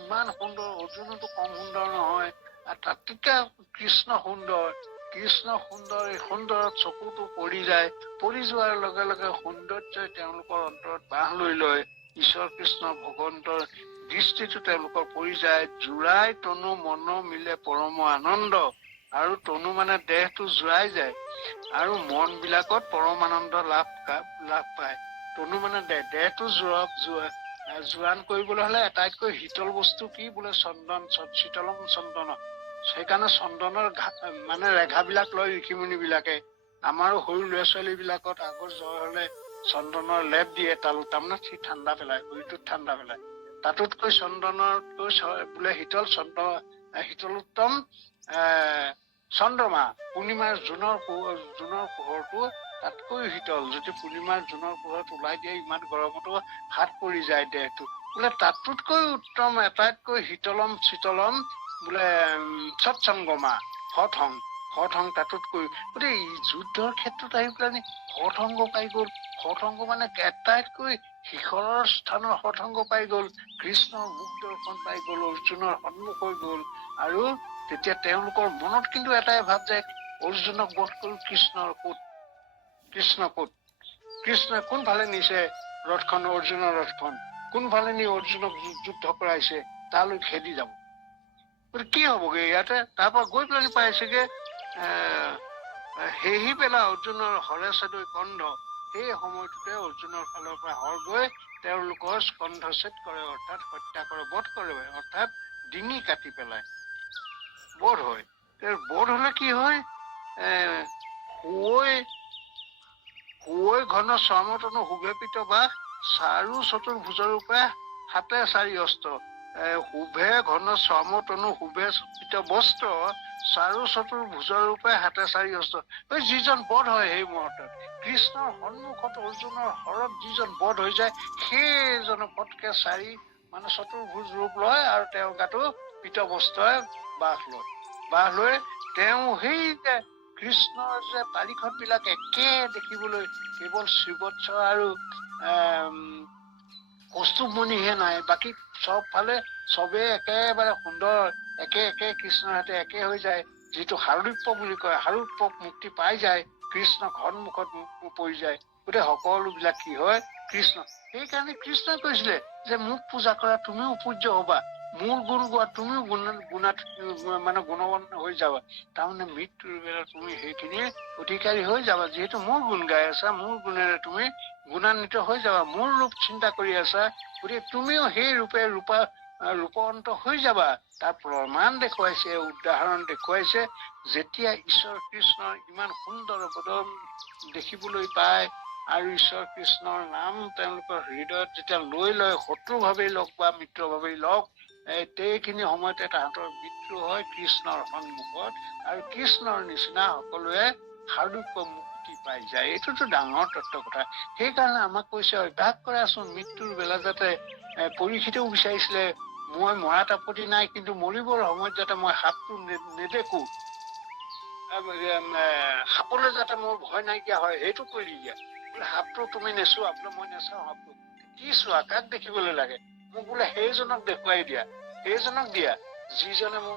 ইমান সুন্দৰ, অৰ্জুনতো কম সুন্দৰ নহয়, আৰু তাতোকে কৃষ্ণ সুন্দৰ, এই সুন্দৰত চকুটো পৰি যায়। পৰি যোৱাৰ লগে লগে সৌন্দৰ্যই তেওঁলোকৰ অন্তৰত বাহ লৈ লয়। ঈশ্বৰ কৃষ্ণ ভগৱন্তৰ দৃষ্টিটো তেওঁলোকৰ পৰি যায়। জোৰাই তনু মন মিলে পৰম আনন্দ, আৰু তনু মানে দেহটো জোৰাই যায়, আৰু মন বিলাকত পৰম আনন্দ লাভ পায়। তনু মানে দেহটো জোৰান কৰিবলৈ হলে আটাইতকৈ শীতল বস্তু কি বোলে, শীতলম চন্দন। সেইকাৰণে চন্দনৰ মানে ৰেঘাবিলাক লয় ঋষিমুনি বিলাকে। আমাৰো সৰু ল'ৰা ছোৱালী বিলাকত আগৰ জ্বৰ হলে চন্দনৰ লেপ দিয়ে, তাৰমানে সি ঠাণ্ডা পেলাই, শৰীৰটোত ঠাণ্ডা পেলাই। তাতোতকৈ চন্দনতকৈ বোলে শীতলোত্তম চন্দ্ৰমা, পূৰ্ণিমাৰ জোনৰ পোহৰটো তাতকৈ শীতল। যদি পূৰ্ণিমাৰ জোনৰ পোহৰত ওলাই দিয়ে, ইমান গৰমতো হাত পৰি যায় দেহটো। বোলে তাতোতকৈ উত্তম, আটাইতকৈ শীতলম বোলে সৎসংগমা, সৎসং তাতোতকৈ। গতিকে যুদ্ধৰ ক্ষেত্ৰত আহি পেলাই সৎসংগ পাই গল। সৎসংগ মানে আটাইতকৈ শিখৰৰ স্থানৰ সৎসংগ পাই গল। কৃষ্ণৰ মুখ দৰ্শন পাই গল, অৰ্জুনৰ সন্মুখ হৈ গল। আৰু তেতিয়া তেওঁলোকৰ মনত কিন্তু এটাই ভাৱ যে অৰ্জুনক বধ কৰো, কৃষ্ণ ক'ত, কৃষ্ণই কোনফালে নিছে ৰথখন, অৰ্জুনৰ ৰথখন কোনফালে নি অৰ্জুনক যুদ্ধ কৰাইছে, তালৈ খেদি যাব। কি হবগে ইয়াতে? তাৰ পৰা গৈ পেলাই পাইছেগে সেহি পেলা অৰ্জুনৰ হৰে চেদৈ কন্ধ। সেই সময়টোতে অৰ্জুনৰ ফালৰ পৰা হৰ গৈ তেওঁলোকৰ স্কন্ধচ্ছেদ কৰে, অৰ্থাৎ হত্যা কৰে, বধ কৰে, অৰ্থাৎ ডিঙি কাটি পেলাই বধ হয়। বধ হলে কি হয়, শুৱৈ ঘন স্বামতনু শুভেপিত বাস, চাৰু চতুৰ্ভুজৰ ৰূপে হাতে চাৰি অস্ত্ৰ। শুভে ঘন স্বামতনু শুভে পিত বস্ত্ৰ, চাৰু চতুৰ্ভুজৰ ৰূপে হাতে চাৰি অস্ত্ৰ। যিজন বধ হয় সেই মুহূৰ্তত কৃষ্ণৰ সন্মুখত, অৰ্জুনৰ হৰত যিজন বধ হৈ যায়, সেইজন পটকে চাৰি মানে চতুৰ্ভুজ ৰূপ লয়, আৰু তেওঁৰ গাতো পিত বস্ত্ৰই বাহ লৈ তেওঁ সেই যে কৃষ্ণৰ যে পাৰিষদ বিলাক একে দেখিবলৈ, কেৱল শ্ৰীবৎস আৰু কৌস্তুভমণিহে নাই, বাকী চব ফালে চবেই একেবাৰে সুন্দৰ, একে একে কৃষ্ণৰ হাতে একে হৈ যায়। যিটো সাৰূপ্য বুলি কয়, সাৰূপ্য মুক্তি পাই যায়, কৃষ্ণক সন্মুখত পৰি যায়, গোটেই সকলোবিলাক কি হয় কৃষ্ণ। সেইকাৰণে কৃষ্ণই কৈছিলে যে মোক পূজা কৰা তুমিও পূজ্য হবা, মোৰ গুণ গোৱা তুমিও গুণাত মানে গুণৱান হৈ যাবা। তাৰমানে মৃত্যুৰ বেলা তুমি সেইখিনি অধিকাৰী হৈ যাবা, যিহেতু মোৰ গুণ গাই আছা, মোৰ গুণেৰে তুমি গুণান্বিত হৈ যাবা, মোৰ ৰূপ চিন্তা কৰি আছা, গতিকে তুমিও সেই ৰূপান্ত হৈ যাবা। তাৰ প্ৰমাণ দেখুৱাইছে, উদাহৰণ দেখুৱাইছে। যেতিয়া ঈশ্বৰ কৃষ্ণৰ ইমান সুন্দৰ বদন দেখিবলৈ পায় আৰু ঈশ্বৰ কৃষ্ণৰ নাম তেওঁলোকৰ হৃদয়ত যেতিয়া লৈ লয়, শত্ৰু ভাৱেই লওক বা মিত্ৰ ভাৱেই লওক, সেইখিনি সময়তে তাহাঁতৰ মৃত্যু হয় কৃষ্ণৰ সন্মুখত, আৰু কৃষ্ণৰ নিচিনা সকলোৱে সাৰূপ্য মুক্তি পাই যায়। এইটোতো ডাঙৰ তত্ত্ব কথা। সেইকাৰণে আমাক কৈছে অভ্যাস কৰাচোন, মৃত্যুৰ বেলা যাতে পৰীক্ষিতেও বিচাৰিছিলে মই মৰাত আপত্তি নাই, কিন্তু মৰিবৰ সময়ত যাতে মই সাপটো নেদেখো, সাপলৈ যাতে মোৰ ভয় নাইকিয়া হয়, সেইটো কৰি দিয়া। বোলে সাপটো তুমি নেচোৱা, বোলে মই নেচাওঁ সাপটো। কি চোৱা, কাক দেখিবলৈ লাগে? মোক বোলে সেইজনক দেখুৱাই দিয়া, সেইজনক দিয়া যিজনে মোৰ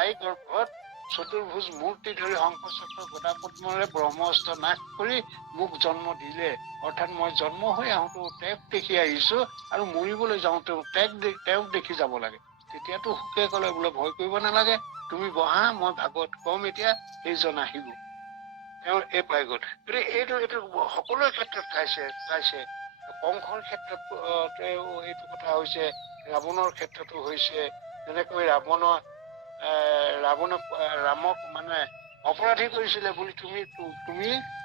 আই গৰ্ভত চতুৰ্ভুজ মূৰ্তি ধৰি শংখচক্ৰ গদা পদ্মৰে ব্ৰহ্মাস্ত্ৰ নাশ কৰি মোক জন্ম দিলে। অৰ্থাৎ মই জন্ম হৈ আহোঁতো তেওঁক দেখি আহিছো, আৰু মৰিবলৈ যাওঁতেও তেওঁক দেখি যাব লাগে। তেতিয়াতো সুকে কলে বোলে ভয় কৰিব নালাগে, তুমি বহা, মই ভাগৱত কম এতিয়া, সেইজন আহিব। তেওঁ এই পাই গ'ল। গতিকে এইটো সকলোৰে ক্ষেত্ৰত চাইছে। কংসৰ ক্ষেত্ৰত এইটো কথা হৈছে, ৰাৱণৰ ক্ষেত্ৰতো হৈছে। যেনেকৈ ৰাৱণক মানে অপৰাধী কৰিছিলে বুলি তুমি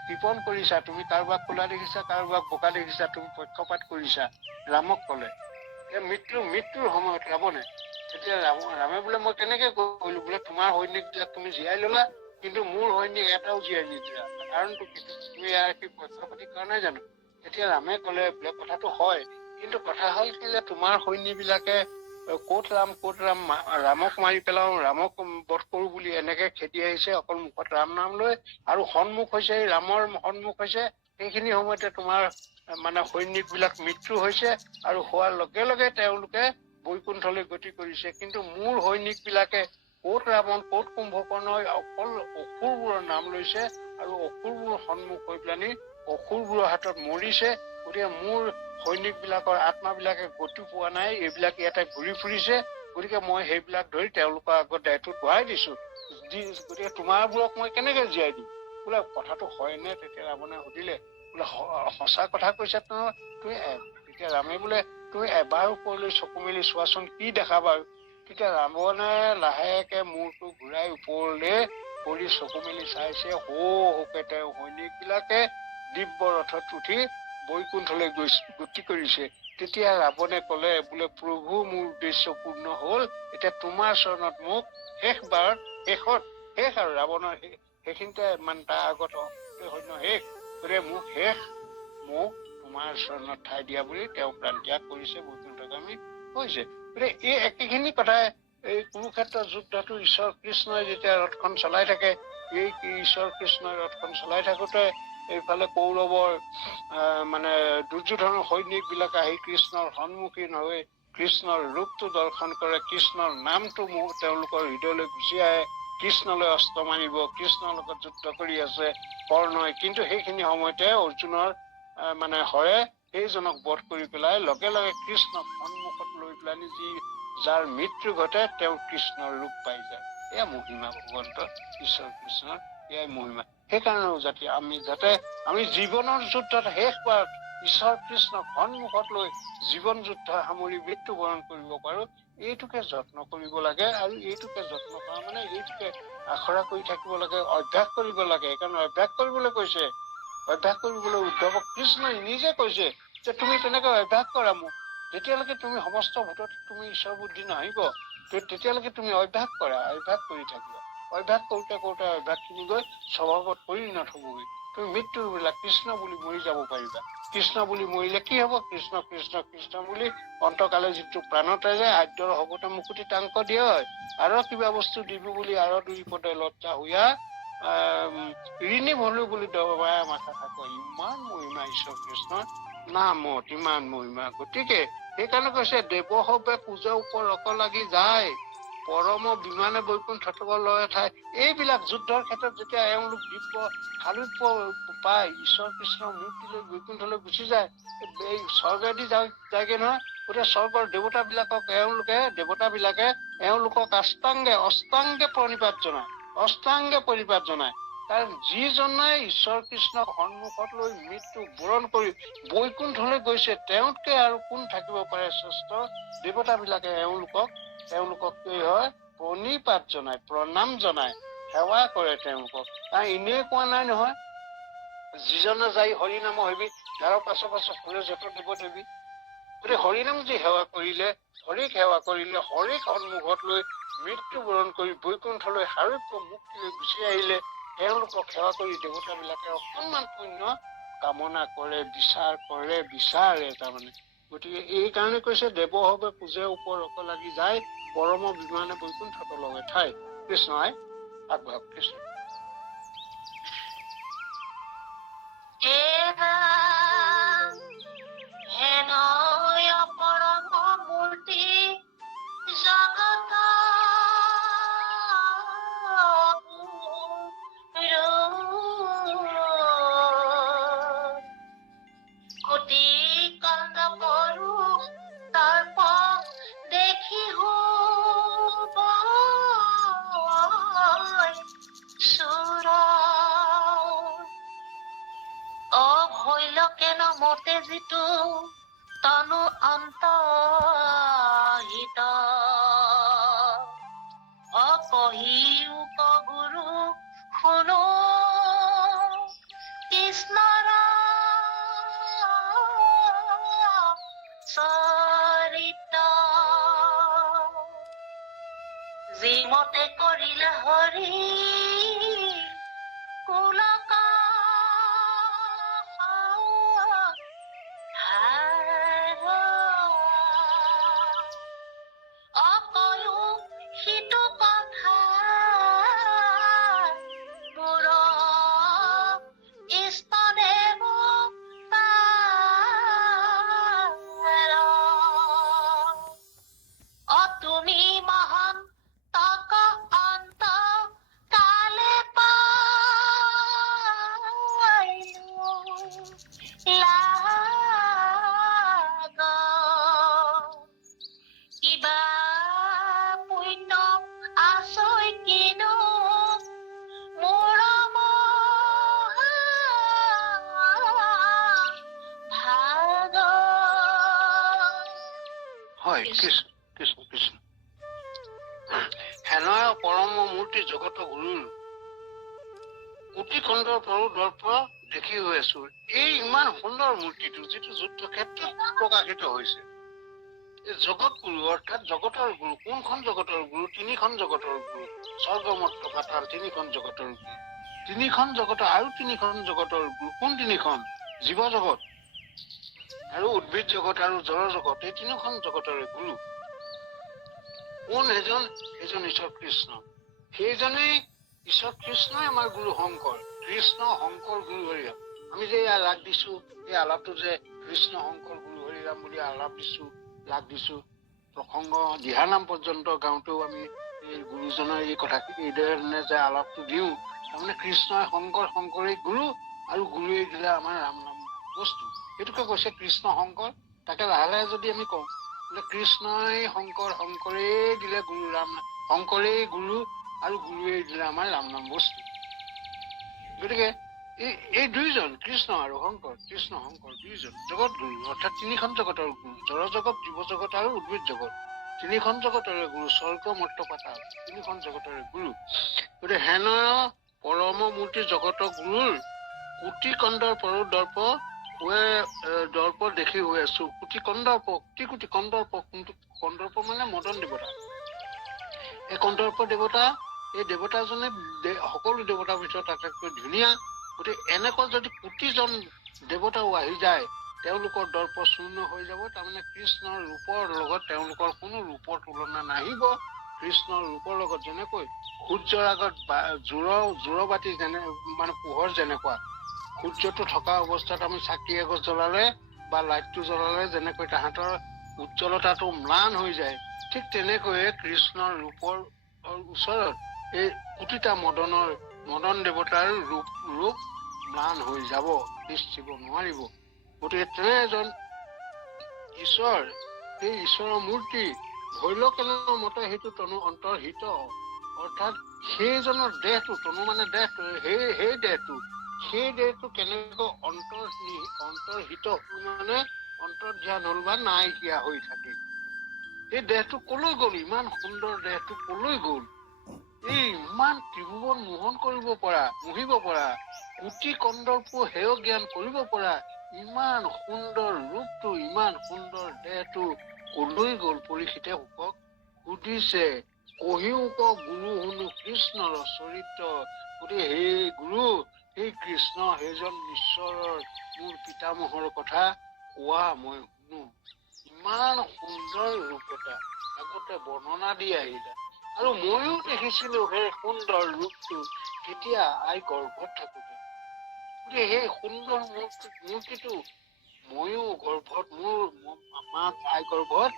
কৃপণ কৰিছা, তুমি কাৰোবাক কোলা দেখিছা, কাৰোবাক বোকা দেখিছা, তুমি পক্ষপাত কৰিছা, ৰামক কলে। মৃত্যুৰ সময়ত ৰাৱণে তেতিয়া ৰামে বোলে মই কেনেকে কৰিলো, বোলে তোমাৰ সৈনিক বিলাক তুমি জীয়াই ললা, কিন্তু মোৰ সৈনিক এটাও জীয়াই নিদিলা, কাৰণটো কি? তুমি কি পক্ষপাতি কৰা নাই জানো? তেতিয়া ৰামে কলে বোলে কথাটো হয়, কিন্তু কথা হল কি যে তোমাৰ সৈনিক বিলাকে ক'ত ৰাম ৰামক মাৰি পেলাও, ৰামক বধ কৰো বুলি এনেকে খেদি আহিছে, অকল মুখত ৰাম নাম লৈ, আৰু সন্মুখ হৈছে ৰামৰ সন্মুখ হৈছে। সেইখিনি সময়তে তোমাৰ মানে সৈনিক বিলাক মৃত্যু হৈছে, আৰু হোৱাৰ লগে লগে তেওঁলোকে বৈকুণ্ঠলৈ গতি কৰিছে। কিন্তু মোৰ সৈনিক বিলাকে ক'ত ৰাৱণ, ক'ত কুম্ভকৰ্ণ, অকল অসুৰবোৰৰ নাম লৈছে, আৰু অসুৰবোৰ সন্মুখ হৈ পেলানি অসুৰবোৰৰ হাতত মৰিছে। গতিকে মোৰ সৈনিক বিলাকৰ আত্মাবিলাকে গতি পোৱা নাই, এইবিলাক ইয়াতে ঘূৰি ফুৰিছে, গতিকে মই সেইবিলাক ধৰি তেওঁলোকৰ আগত দায়িত্বত বহাই দিছো। গতিকে তোমাৰবোৰক মই কেনেকে জীয়াই দিম? বোলে কথাটো হয়নে? তেতিয়া ৰাৱণে সুধিলে, বোলে সঁচা কথা কৈছা তুমি। তেতিয়া ৰামে বোলে তুমি এবাৰ ওপৰলৈ চকু মেলি চোৱাচোন, কি দেখা বাৰু? তেতিয়া ৰাৱণে লাহেকে মূৰটো ঘূৰাই ওপৰলৈ কৰি চকু মেলি চাইছে, সৌকে তেওঁ সৈনিক বিলাকে দিব্য ৰথত উঠি বৈকুণ্ঠলৈ গতি কৰিছে। তেতিয়া ৰাৱণে কলে, বোলে প্ৰভু মোৰ উদ্দেশ্য পূৰ্ণ হল, এতিয়া তোমাৰ চৰণত মোক শেষ আৰু ৰাৱণৰ সেইখিনিতে মানে তাৰ আগত সৈন্য শেষ, গতিকে মোক তোমাৰ চৰণত ঠাই দিয়া বুলি তেওঁ প্ৰাণ ত্যাগ কৰিছে, বৈকুণ্ঠগামী হৈছে। গতিকে এই একেখিনি কথাই এই কুৰুক্ষেত্ৰৰ যুদ্ধটো ঈশ্বৰ কৃষ্ণই যেতিয়া ৰথখন চলাই থাকে, এই ঈশ্বৰ কৃষ্ণই ৰথখন চলাই থাকোতে এইফালে কৌৰৱৰ মানে দুৰ্যোধনৰ সৈনিক বিলাক আহি কৃষ্ণৰ সন্মুখীন হৈ কৃষ্ণৰ ৰূপটো দৰ্শন কৰে, কৃষ্ণৰ নামটো তেওঁলোকৰ হৃদয়লৈ গুচি আহে, কৃষ্ণলৈ অস্ত্ৰ মাৰিব, কৃষ্ণৰ লগত যুদ্ধ কৰি আছে কৰ্ণই। কিন্তু সেইখিনি সময়তে অৰ্জুনৰ মানে হৰে সেইজনক বধ কৰি পেলাই লগে লগে কৃষ্ণক সন্মুখত লৈ পেলাই যাৰ মৃত্যু ঘটে, তেওঁ কৃষ্ণৰ ৰূপ পাই যায়। এয়া মহিমা ভগৱন্তৰ ঈশ্বৰ কৃষ্ণৰ, এয়াই মহিমা। সেইকাৰণে আমি জীৱনৰ যুদ্ধত শেষবাৰ ঈশ্বৰ কৃষ্ণক সন্মুখত লৈ জীৱন যুদ্ধ সামৰি মৃত্যুবৰণ কৰিব পাৰো, এইটোকে যত্ন কৰিব লাগে। আৰু এইটোকে যত্ন কৰা মানে এইটোকে আখৰা কৰি থাকিব লাগে, অভ্যাস কৰিব লাগে। সেইকাৰণে অভ্যাস কৰিবলৈ কৈছে, অভ্যাস কৰিবলৈ উদ্ধৱ কৃষ্ণই নিজে কৈছে যে তুমি তেনেকে অভ্যাস কৰা মোক, যেতিয়ালৈকে তুমি সমস্ত ভূতত তুমি ঈশ্বৰ বুদ্ধি নাহিব, তেতিয়ালৈকে তুমি অভ্যাস কৰা, অভ্যাস কৰি থাকিবা। অভ্যাস কৰোতে কৰোতে অভ্যাসখিনি গৈ স্বভাৱত পৰিণত হবগৈ। তুমি মৃত্যুৰ বিলাক কৃষ্ণ বুলি মৰি যাব পাৰিবা। কৃষ্ণ বুলি মৰিলে কি হব? কৃষ্ণ কৃষ্ণ কৃষ্ণ বুলি অন্তকালে যিটো প্ৰাণতে যায়, আদ্যৰ হবতে মুকুতি টাংক দিয়ে হয়, আৰু কিবা বস্তু দিব বুলি আৰু দুই পদে লজ্জা হুয়া ঋণী ভলো বুলি দবাই মাথা থাকো। ইমান মহিমা ঈশ্বৰ কৃষ্ণৰ নামত, ইমান মহিমা। গতিকে সেইকাৰণে কৈছে দেৱ হবে পূজা ওপৰ লাগি যায়, পৰম বিমানে বৈকুণ্ঠ লয় ঠাই। এইবিলাক যুদ্ধৰ ক্ষেত্ৰত যেতিয়া এওঁলোক দিব্য সালোক পায়, ঈশ্বৰ কৃষ্ণৰ মূৰ্তিলৈ বৈকুণ্ঠলৈ গুচি যায়, এই স্বৰ্গেদি যায়গে নহয়। গতিকে স্বৰ্গৰ দেৱতাবিলাকে এওঁলোকক অষ্টাংগে প্ৰণিপাত জনায়। কাৰণ যিজনে ঈশ্বৰ কৃষ্ণক সন্মুখত লৈ মৃত্যু বৰণ কৰি বৈকুণ্ঠলৈ গৈছে, তেওঁতকে আৰু কোন থাকিব পাৰে শ্ৰেষ্ঠ। দেৱতাবিলাকে তেওঁলোকক কি হয়, প্ৰণিপাত জনায়, প্ৰণাম জনায়, সেৱা কৰে তেওঁলোকক। এনেই কোৱা নাই নহয়, যিজনে যাই হৰি নাম হবি তাৰ পাছত ফুলে যত দেৱ দেৱী। গতিকে হৰিনাম যি সেৱা কৰিলে, হৰিক সন্মুখত লৈ মৃত্যু বৰণ কৰি বৈকুণ্ঠলৈ সাৰোগ্য মুক্তিলৈ গুচি আহিলে, তেওঁলোকক সেৱা কৰি দেৱতাবিলাকে অকণমান পুণ্য কামনা কৰে, বিচাৰে তাৰমানে। গতিকে এই কাৰণে কৈছে দেৱ হবে পূজে ওপৰ লাগি যায়, পৰম বিমানে বৈকুণ্ঠ লগে ঠাই। কৃষ্ণই আগভাগ। কৃষ্ণ হেনয় পৰম মূৰ্তি জগত কোটি কন্দ পৰু তৰ্প দেখি সুৰ অভৈল কেন মতে যিটো তনু অন্তহিত অকহিও গুৰু শুনো কৃষ্ণৰ চৰিত যিমতে কৰিলে হৰি কুলক অকয়ো সিটো কথা মোৰ ইষ্টদেৱ তুমি মহান তক অন্ত কালে পাইলো লাগ কিবা পুণ্য আছই কিনো মোৰ ভাগ। হয়। কৃষ্ণ কৃষ্ণ কৃষ্ণ হেনয় পৰম মূৰ্তি জগত গুৰুৰ কোটি খণ্ডৰ পৰো দৰ্প দেখি হৈ আছো। এই ইমান সুন্দৰ মূৰ্তিটো যিটো যুদ্ধ ক্ষেত্ৰত প্ৰকাশিত হৈছে, এই জগত গুৰু অৰ্থাৎ জগতৰ গুৰু। কোনখন জগতৰ গুৰু? তিনিখন জগতৰ গুৰু। স্বৰ্গমত পাতাল তিনিখন জগতৰ গুৰু, তিনিখন জগতৰ আৰু তিনিখন জগতৰ গুৰু। কোন তিনিখন? জীৱ জগত আৰু উদ্ভিদ জগত আৰু জড় জগত, এই তিনিখন জগতৰে গুৰু। কোন এজন ঈশ্বৰ কৃষ্ণ। সেইজনেই ঈশ্বৰ কৃষ্ণই আমাৰ গুৰু শংকৰ। কৃষ্ণ শংকৰ গুৰু হৰিৰাম। আমি যে লাগ দিছো, এই আলাপটো যে কৃষ্ণ শংকৰ গুৰু হৰিৰাম বুলি আলাপ দিছো, লাগ দিছো, প্ৰসংগ দিহা নাম পৰ্যন্ত গাওঁতেও আমি এই গুৰুজনৰ এই কথাখিনি এইধৰণে যে আলাপটো দিওঁ, তাৰমানে কৃষ্ণই শংকৰেই গুৰু আৰু গুৰুৱে দিলে আমাৰ ৰাম নাম বস্তু। সেইটোকে কৈছে কৃষ্ণ শংকৰ। তাকে লাহে লাহে যদি আমি কওঁ, কৃষ্ণই শংকৰেই দিলে গুৰু ৰাম, শংকৰেই গুৰু আৰু গুৰুৱে দিলে আমাৰ ৰাম নাম বস্তু। গতিকে এই দুইজন কৃষ্ণ আৰু শংকৰ, কৃষ্ণ শংকৰ দুইজন জগত গুৰু, অৰ্থাৎ তিনিখন জগতৰ গুৰু। জড় জগত, জীৱ জগত আৰু উদ্ভিদ জগত, তিনিখন জগতৰে গুৰু। স্বৰ্গ মৰ্ত পাতাল তিনিখন জগতৰে গুৰু। গতিকে হেন পৰম মূৰ্তি জগত গুৰুৰ কোটি কণ্ডৰ পৰো দৰ্প দৰ্প দেখি হৈ আছো। কোটি কন্দৰ্প, কোটি কন্দৰ্প। কোনটো কন্দৰ্প? মানে মদন দেৱতা। এই কন্দৰ্প দেৱতা, এই দেৱতাজনে সকলো দেৱতাৰ ভিতৰত আটাইতকৈ ধুনীয়া। গতিকে এনেকৈ যদি কোটিজন দেৱতাও আহি যায়, তেওঁলোকৰ দৰ্প শূন্য হৈ যাব। তাৰমানে কৃষ্ণৰ ৰূপৰ লগত তেওঁলোকৰ কোনো ৰূপৰ তুলনা নাহিব। কৃষ্ণৰ ৰূপৰ লগত যেনেকৈ সূৰ্যৰ আগত জোৰ বাতি মানে পোহৰ যেনেকুৱা, সূৰ্যটো থকা অৱস্থাত আমি চাকি এগছ জ্বলালে বা লাইটটো জ্বলালে যেনেকৈ তাহাঁতৰ উজ্জ্বলতাটো ম্লান হৈ যায়। ঠিক তেনেকৈয়ে কৃষ্ণৰ ৰূপৰ ওচৰত এই কোটিটা মদন দেৱতাৰ ৰূপ ম্লান হৈ যাব, তিষ্ঠিব নোৱাৰিব। গতিকে তেনে এজন ঈশ্বৰ, সেই ঈশ্বৰৰ মূৰ্তি ভৈলকেলৰ মতে সেইটো তনু অন্তৰ্হিত, অৰ্থাৎ সেইজনৰ দেহটো, তনু মানে দেহটো, সেই দেহটো কেনেকৈ অন্তৰ্হিত মানে অন্তৰ্ধান হল বা নাইকিয়া হৈ থাকে। এই দেহটো কলৈ গ'ল? ইমান সুন্দৰ দেহটো কলৈ গ'ল? এই ইমান ত্ৰিভুৱন মোহিব পৰা, কোটি কন্দৰ্প হেয় জ্ঞান কৰিব পৰা ইমান সুন্দৰ ৰূপটো, ইমান সুন্দৰ দেহটো কলৈ গ'ল? পৰীক্ষিতে হুকক সুধিছে। কহিও ক গুৰু শুনো কৃষ্ণৰ চৰিত্ৰ। গতিকে সেই গুৰু, সেই কৃষ্ণ, সেইজন ঈশ্বৰৰ মোৰ পিতামহৰ কথা কোৱা মই শুনো। ইমান সুন্দৰ ৰূপ এটা আগতে বৰ্ণনা দি আহিলে, আৰু ময়ো দেখিছিলো সেই সুন্দৰ ৰূপটো কেতিয়া আই গৰ্ভত থাকোতে। গতিকে সেই সুন্দৰ মূৰ্তিটো ময়ো গৰ্ভত, মোৰ মাক আই গৰ্ভত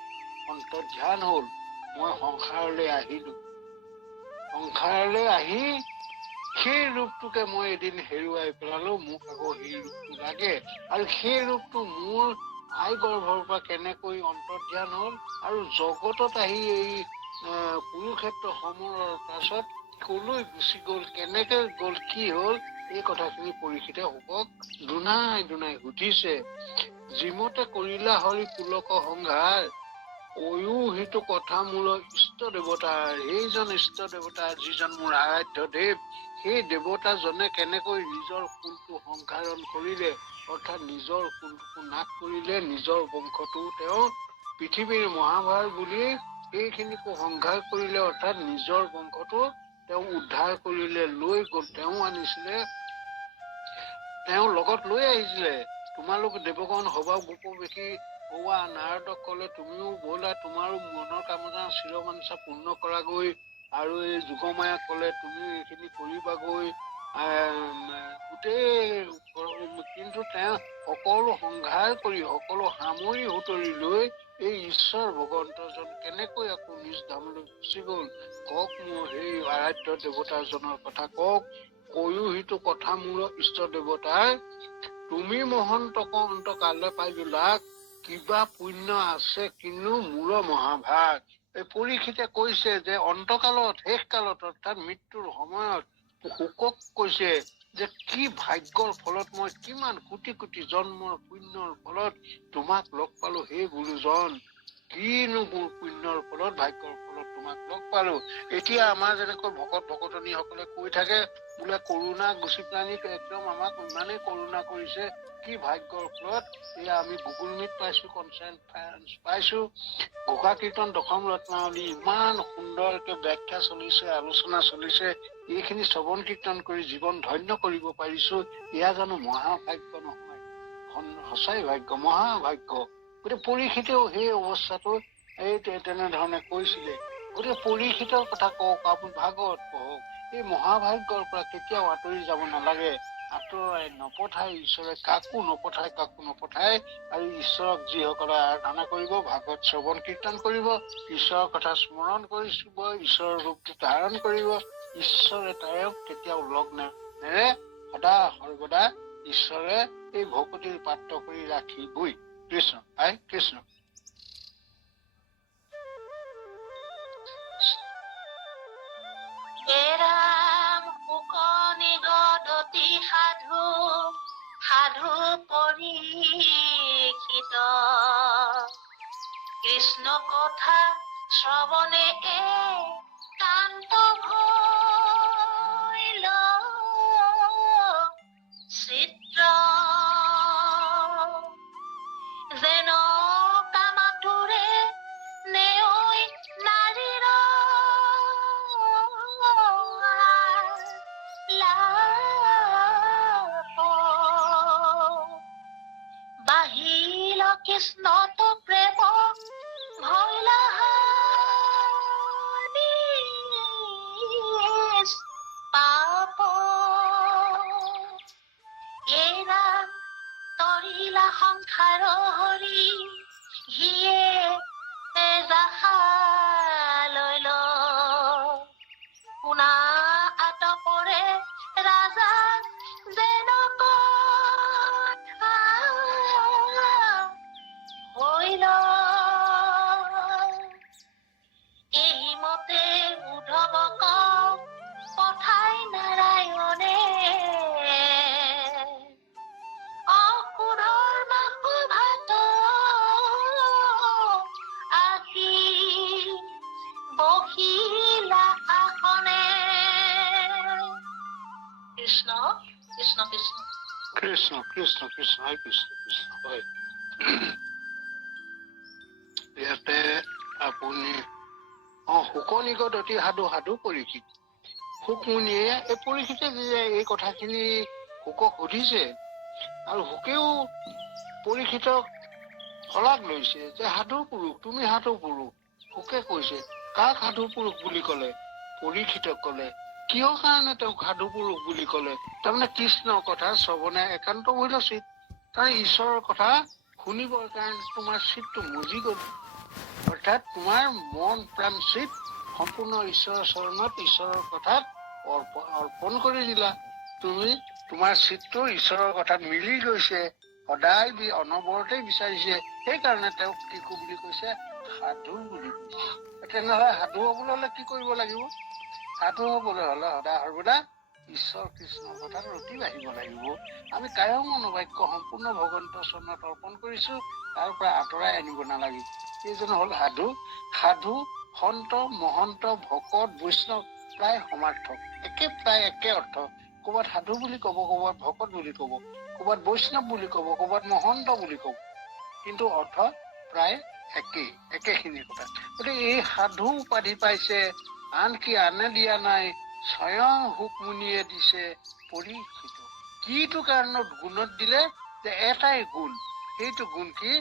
অন্তৰ্ধান হল। মই সংসাৰলৈ আহিলো, সংসাৰলৈ আহি সেই ৰূপটোকে মই এদিন হেৰুৱাই পেলালো। মোক আকৌ সেই ৰূপটো লাগে, আৰু সেই ৰূপটো মোৰ আই গৰ্ভৰ পৰা কেনেকৈ অন্তৰ্ধান হল, আৰু জগতত আহি এই কুৰুক্ষেত্ৰ সমৰৰ পাছত কলৈ গুচি গল, কেনেকে গল, কি হল, এই কথাখিনি পৰীক্ষিতে হুকক দুনাই দুনাই সুধিছে। যিমতে কৰিলা হৰি পুলক সংহাৰ, কৈও সেইটো কথা মোৰ ইষ্ট দেৱতাৰ। সেইজন ইষ্ট দেৱতা, যিজন মোৰ আৰাধ্য দেৱ, সেই দেৱতাজনে কেনেকৈ নিজৰ কুলটো সংসাৰণ কৰিলে, অৰ্থাৎ নিজৰ কুলটো নাশ কৰিলে, নিজৰ বংশটো তেওঁ পৃথিৱীৰ মহাভাৰ বুলি এইখিনিকো সংহাৰ কৰিলে, অৰ্থাৎ নিজৰ বংশটো তেওঁ উদ্ধাৰ কৰিলে, লৈ গল। তেওঁ আনিছিলে, তেওঁ লগত লৈ আহিছিলে। তোমালোক দেৱগণ সভা গোপ বেশী হোৱা, নাৰদক কলে তুমিও বলা, তোমাৰো মনৰ কামনা চিৰমানসা পূৰ্ণ কৰাগৈ। আৰু এই যোগমায়াক কলে তুমিও এইখিনি কৰিবাগৈ। গোটেই কিন্তু তেওঁ সকলো সংহাৰ কৰি, সকলো সামৰি সুতৰি লৈ এই ঈশ্বৰ ভগৱন্তজন কেনেকৈ আকৌ নিজ ধামলৈ গুচি গল, কওক মোৰ সেই আৰাধ্য দেৱতাজনৰ কথা কওক। কৈও সেইটো কথা মোৰ ইষ্ট দেৱতাৰ, তুমি মহন্তক অন্ত কালে পাইলা, কিবা পুণ্য আছে কিন্তু মূৰ মহাভাগ। এই পৰীক্ষিতে কৈছে যে অন্তকালত, শেষ কালত, অৰ্থাৎ মৃত্যুৰ সময়ত শুকক কৈছে যে কি ভাগ্যৰ ফলত মই কিমান কোটি কোটি জন্মৰ পুণ্যৰ ফলত তোমাক লগ পালো হে গুৰুজন। কিনো মোৰ পুণ্যৰ ফলত, ভাগ্যৰ ফলত তোমাক লগ পালো। এতিয়া আমাৰ যেনেকৈ ভকতনী সকলে কৈ থাকে বোলে কৰোণা গুচি পেলানি একদম আমাক ইমানেই কৰোণা কৰিছে, কি ভাগ্যৰ ফলত এয়া আমি গুগল মিট পাইছো, কনফাৰেন্স পাইছো, ঘোষা কীৰ্তন দশম ৰত্নাৱলী ইমান সুন্দৰকে ব্যাখ্যা চলিছে, আলোচনা চলিছে, এইখিনি শ্ৰৱণ কীৰ্তন কৰি জীৱন ধন্য কৰিব পাৰিছো। এয়া জানো মহাভাগ্য নহয়? সঁচাই ভাগ্য, মহাভাগ্য। গতিকে পৰীক্ষিতেও সেই অৱস্থাটো এই তেনেধৰণে কৈছিলে। গতিকে পৰীক্ষিতৰ কথা কওক, আপুনি ভাগৱত পঢ়ক। এই মহাভাগ্যৰ পৰা কেতিয়াও আঁতৰি যাব নালাগে। আঁতৰাই নপঠায় ঈশ্বৰে, কাকো নপঠায়। আৰু ঈশ্বৰক যিসকলে আৰাধনা কৰিব, ভাগৱত শ্ৰৱণ কীৰ্তন কৰিব, ঈশ্বৰৰ কথা স্মৰণ কৰিব, ঈশ্বৰৰ ৰূপটো ধাৰণ কৰিব, ঈশ্বৰে তেওঁক কেতিয়াও লগ নেৰে। সদা সৰ্বদা ঈশ্বৰে এই ভকতিৰ পাত্ৰ কৰি ৰাখিবই। কৃষ্ণ আই কৃষ্ণ। এৰাম শুকনি গদতি সাধু, সাধু পৰীক্ষিত, কৃষ্ণ কথা শ্ৰৱণে কান্ত ভৈল চিত্ৰ, যেন কামাতুৰে নেঐ নাৰীৰ লাপ, বাহিল কৃষ্ণত প্ৰেম ভৈলা পাপ, এৰা তৰিলা সংসাৰ হৰি, হিয়ে বহিলা আসনে। কৃষ্ণ কৃষ্ণ কৃষ্ণ। কৃষ্ণ কৃষ্ণ কৃষ্ণ হয় কৃষ্ণ কৃষ্ণ হয়। ইয়াতে আপুনি শুকনিগত অতি সাধু সাধু পৰীক্ষিত। শুকমুনিয়ে এই পৰীক্ষিতে যে এই কথাখিনি শুকক সুধিছে আৰু শুকেও পৰীক্ষিতক শলাগ লৈছে যে সাধু পুৰুষ, তুমি সাধু পুৰুষ। শুকে কৈছে কাক সাধু পুৰুষ বুলি কলে? পৰীক্ষিতক কলে। কিয় কাৰণে তেওঁক সাধু পুৰুষ বুলি কলে? তাৰমানে কৃষ্ণৰ কথা শ্ৰৱণে একান্ত মূল্য চিত, কাৰণ ঈশ্বৰৰ কথা শুনিবৰ কাৰণে তোমাৰ চিতটো মজি গল, অৰ্থাৎ তোমাৰ মন প্ৰাণ চিত সম্পূৰ্ণ ঈশ্বৰৰ চৰণত ঈশ্বৰৰ কথাত অৰ্পণ কৰি দিলা। তুমি তোমাৰ চিতটো ঈশ্বৰৰ কথাত মিলি গৈছে, সদায় অনবৰতে বিচাৰিছে, সেইকাৰণে তেওঁক কি বুলি কৈছে? সাধু বুলি কৈছে। তেনেহলে সাধু হবলৈ হলে কি কৰিব লাগিব? সাধু হবলৈ হলে সদায় সৰ্বদা ঈশ্বৰ কৃষ্ণৰ কথাত ৰতি বাঢ়িব লাগিব। আমি কায়ো মনোবাক্য সম্পূৰ্ণ ভগৱন্তৰ চৰণত অৰ্পণ কৰিছো, তাৰ পৰা আঁতৰাই আনিব নালাগে। এইজন হল সাধু। সাধু সন্ত মহন্ত ভকত বৈষ্ণৱ প্ৰায় সমাৰ্থক, প্ৰায় একে অৰ্থ। ক'ৰবাত সাধু বুলি কব, ক'ৰবাত ভকত বুলি কব, ক'ৰবাত বৈষ্ণৱ বুলি কব, ক'ৰবাত মহন্ত বুলি কব, কিন্তু অৰ্থ প্ৰায় একেখিনি কথা। গতিকে এই সাধু উপাধি পাইছে আনকি আনে দিয়া নাই, স্বয়ং শুকমুনিয়ে দিছে পৰীক্ষিত। কিটো কাৰণত গুণত দিলে? যে এটাই গুণ, সেইটো গুণ কি?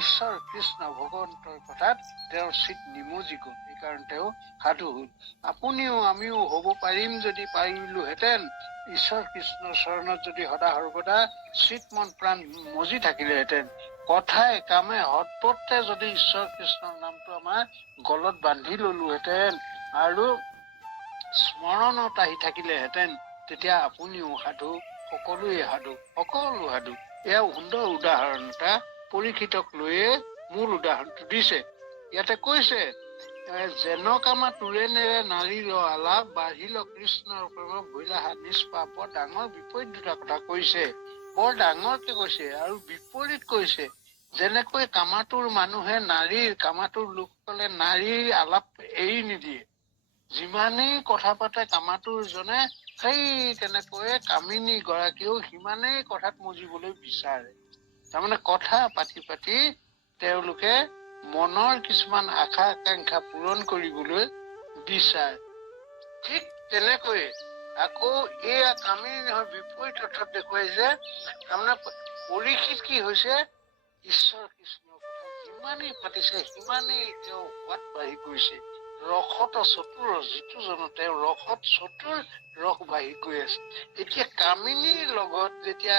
ঈশ্বৰ কৃষ্ণ ভগৱন্তৰ কথাত তেওঁৰ চিত নিমজি গল, সেইকাৰণে তেওঁ সাধু হল। আপুনিও আমিও হব পাৰিম যদি পাৰিলোহেঁতেন, ঈশ্বৰ কৃষ্ণৰ চৰণত যদি সদা সৰ্বদা চিত মন প্ৰাণ মজি থাকিলেহেঁতেন, কথাই কামে সৎপথে যদি ঈশ্বৰ কৃষ্ণৰ নামটো আমাৰ গলত বান্ধি ললোহেঁতেন আৰু স্মৰণত আহি থাকিলেহেঁতেন, তেতিয়া আপুনিও সাধু, সকলোৱে সাধু, সকলো সাধু। এয়া সুন্দৰ উদাহৰণ এটা পৰীক্ষিতক লৈয়ে মূল উদাহৰণটো দিছে। ইয়াতে কৈছে যেনকামা তোৰে নেৰে নাৰীৰ আলাপ, বাঢ়িল কৃষ্ণৰ প্ৰেম ভৈলা নিষ্পাপ। বৰ ডাঙৰ বিপৰীত দুটা কথা কৈছে, বৰ ডাঙৰকে কৈছে আৰু বিপৰীত কৈছে। যেনেকৈ কামাতুৰ মানুহে কামাতুৰ লোকসকলে নাৰীৰ আলাপ এৰি নিদিয়ে, যিমানেই কথা পাতে কামাতুৰজনে, সেই তেনেকৈ কামিনী গৰাকীয়েও সিমানেই কথাত মজিবলৈ বিচাৰে। তাৰমানে কথা পাতি পাতি তেওঁলোকে মনৰ কিছুমান আশা আকাংক্ষা পূৰণ কৰিবলৈ বিচাৰে। ঠিক তেনেকৈয়ে আকৌ এয়া কামিনী নহয়, বিপৰীত অৰ্থত দেখুৱাইছে। তাৰমানে পৰীক্ষিত কি হৈছে? ঈশ্বৰ কৃষ্ণৰ কথা যিমানেই পাতিছে সিমানেই তেওঁ সোৱাদ বাঢ়ি গৈছে। ৰসত চতুৰ, যিটো জনো তেওঁ ৰসত চতুৰ, ৰস বাঢ়ি গৈ আছে। এতিয়া কামিনীৰ লগত যেতিয়া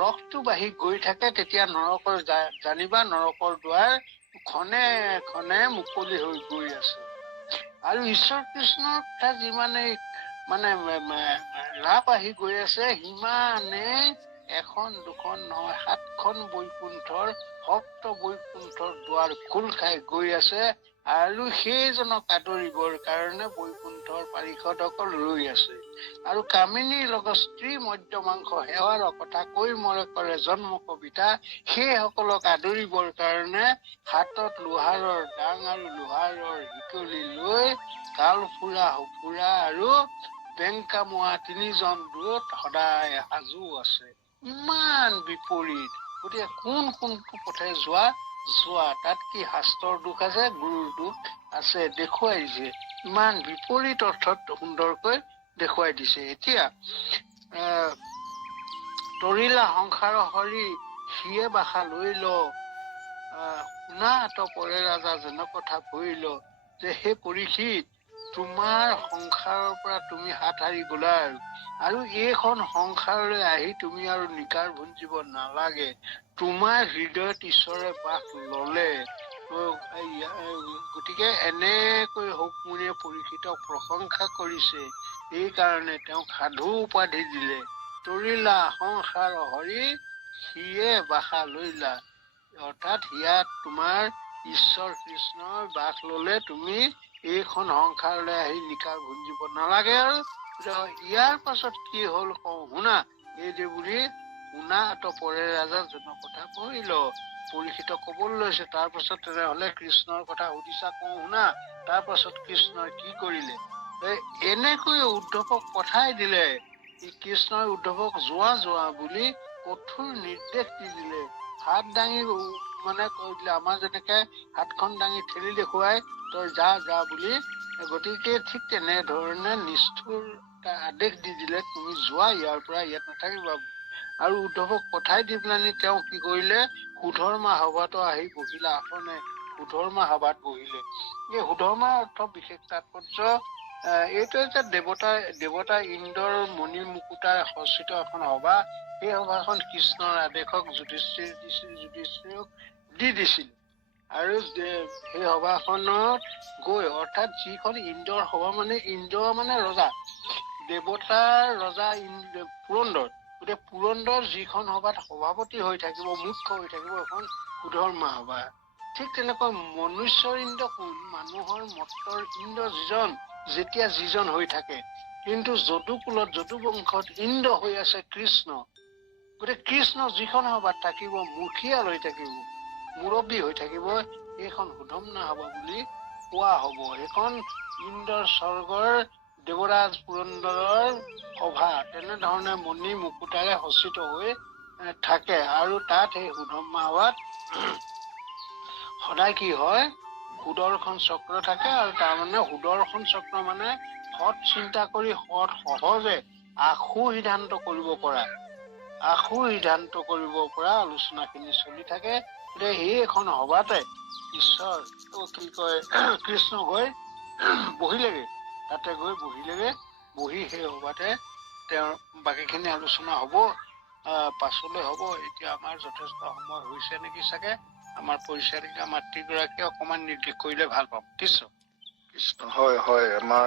ৰসটো বাঢ়ি গৈ থাকে, তেতিয়া নৰকৰ জানিবা নৰকৰ দুৱাৰ খনে খনে মুকলি হৈ গৈ আছে। আৰু ঈশ্বৰ কৃষ্ণৰ কথা যিমানেই ৰাপ আহি গৈ আছে, সিমানেই এখন দুখন নহয় 7খন বৈকুণ্ঠৰ, সপ্ত বৈকুণ্ঠৰ দুৱাৰ খোল খাই গৈ আছে। আৰু সেইজনক আদৰিবৰ কাৰণে বৈকুণ্ঠৰ পাৰিষদসকল ৰৈ আছে। আৰু কামিনীৰ লগত স্ত্ৰী মদ্যমাংস সেৱাৰ কথা কৈ মৰে কৰে জন্ম কবিতা, সেইসকলক আদৰিবৰ কাৰণে হাতত লোহাৰৰ ডাং আৰু লোহাৰৰ শিকলি লৈ কালফুৰা সুফুৰা আৰু বেংকামোৱা 3জন দূৰত সদায় সাজু আছে। ইমান বিপৰীত। গতিকে কোনটো পথে যোৱা, তাত কি শাস্ত্ৰৰ দুখ আছে, গুৰুৰ দুখ আছে, দেখুৱাই দিছে। ইমান বিপৰীত অৰ্থত সুন্দৰকৈ দেখুৱাই দিছে। এতিয়া তৰিলা সংসাৰ হৰি সিয়ে বাসা লৈ ল, শুনা পৰে ৰাজা যেন কথা ভৰিল, যে সেই পৰীক্ষিত তোমাৰ সংসাৰৰ পৰা তুমি হাত সাৰি গলা, আৰু এইখন সংসাৰলৈ আহি তুমি আৰু নিকাৰ ভুঞ্জিব নালাগে। তোমাৰ হৃদয়ত ঈশ্বৰে বাস ললে। গতিকে এনেকৈ শুকমুনিয়ে পৰীক্ষিতক প্ৰশংসা কৰিছে, এইকাৰণে তেওঁক সাধু উপাধি দিলে। তৰিলা সংসাৰ হৰি সিয়ে বাসা লৈলা, অৰ্থাৎ ইয়াত তোমাৰ ঈশ্বৰ কৃষ্ণই বাস ললে, তুমি এইখন সংসাৰলৈ আহি নিকাৰ ভুঞ্জিব নালাগে। আৰু ইয়াৰ পাছত কি হল কওঁ শুনা, এই যে বুলি শুনা পৰে ৰাজা যেন কথা পঢ়িল, পৰীক্ষিত ক'বলৈ লৈছে। তাৰ পাছত তেনেহলে কৃষ্ণৰ কথা সুধিছা, কওঁ শুনা। তাৰ পাছত কৃষ্ণই কি কৰিলে, এনেকৈ উদ্ধৱক পঠাই দিলে। কৃষ্ণই উদ্ধৱক যোৱা যোৱা বুলি কঠোৰ নিৰ্দেশ দি দিলে। হাত দাঙি মানে কৈ দিলে, আমাৰ যেনেকে হাতখন দাঙি ঠেলি দেখুৱাই তই যা যা বুলি, গতিকে ঠিক তেনেধৰণে নিষ্ঠুৰ আদেশ দি দিলে, তুমি যোৱা ইয়াৰ পৰা, ইয়াত নাথাকিবা। আৰু উদ্ধৱক পঠাই দি পেলানি তেওঁ কি কৰিলে, সুধৰ্মা সভাতো আহি বহিলে আসনে, সুধৰ্মা সভাত বহিলে। এই সুধৰ্মা অৰ্থ বিশেষ তাৎপৰ্য এইটোৱে যে দেৱতা ইন্দ্ৰৰ মণি মুকুতাৰ সজ্জিত এখন সভা। সেই সভাখন কৃষ্ণৰ আদেশক যুধিষ্ঠিৰক দি দিছিল। আৰু সেই সভাখনত গৈ, অৰ্থাৎ যিখন ইন্দ্ৰৰ সভা, মানে ইন্দ্ৰ মানে ৰজা, দেৱতাৰ ৰজা পুৰন্দৰ, গতিকে পুৰন্দৰ যিখন সভাত সভাপতি হৈ থাকিব, মুখ্য হৈ থাকিব, এখন সুধৰ্মা সভা। ঠিক তেনেকৈ মনুষ্যৰ ইন্দ্ৰ কোন, মানুহৰ মত্তৰ ইন্দ্ৰ যিজন, যেতিয়া যিজন হৈ থাকে। কিন্তু যদু কুলত, যদু বংশত ইন্দ্ৰ হৈ আছে কৃষ্ণ। গতিকে কৃষ্ণ যিখন সভাত থাকিব, মুখিয়াল হৈ থাকিব, মুৰব্বী হৈ থাকিব, সেইখন সুধৰ্মা সভা বুলি কোৱা হব। সেইখন ইন্দ্ৰৰ স্বৰ্গৰ দেৱৰাজ পুৰন্দৰৰ সভা। তেনেধৰণে মণি মুকুতাৰে সজ্জিত হৈ থাকে। আৰু তাত সেই সুধৰ্মা সভাত সদায় কি হয়, সুদৰ্শন চক্ৰ থাকে। আৰু তাৰমানে সুদৰ্শন চক্ৰ মানে সৎ চিন্তা কৰি সৎ সহজে আশু সিদ্ধান্ত কৰিব পৰা, আলোচনাখিনি চলি থাকে। সেই এখন সভাতে ঈশ্বৰ কি কয়, কৃষ্ণ গৈ বহিলেগে, তাতে গৈ বহিলেগে। বহি সেই সভাতে তেওঁৰ বাকীখিনি আলোচনা হব, পাছলৈ হব। এতিয়া আমাৰ যথেষ্ট সময় হৈছে নেকি চাগে। আমাৰ পৰিচাৰিকা মাতৃগৰাকীয়ে অকমান নিৰ্দেশ কৰিলে ভাল পাম। কৃষ্ণ কৃষ্ণ, হয় হয়, আমাৰ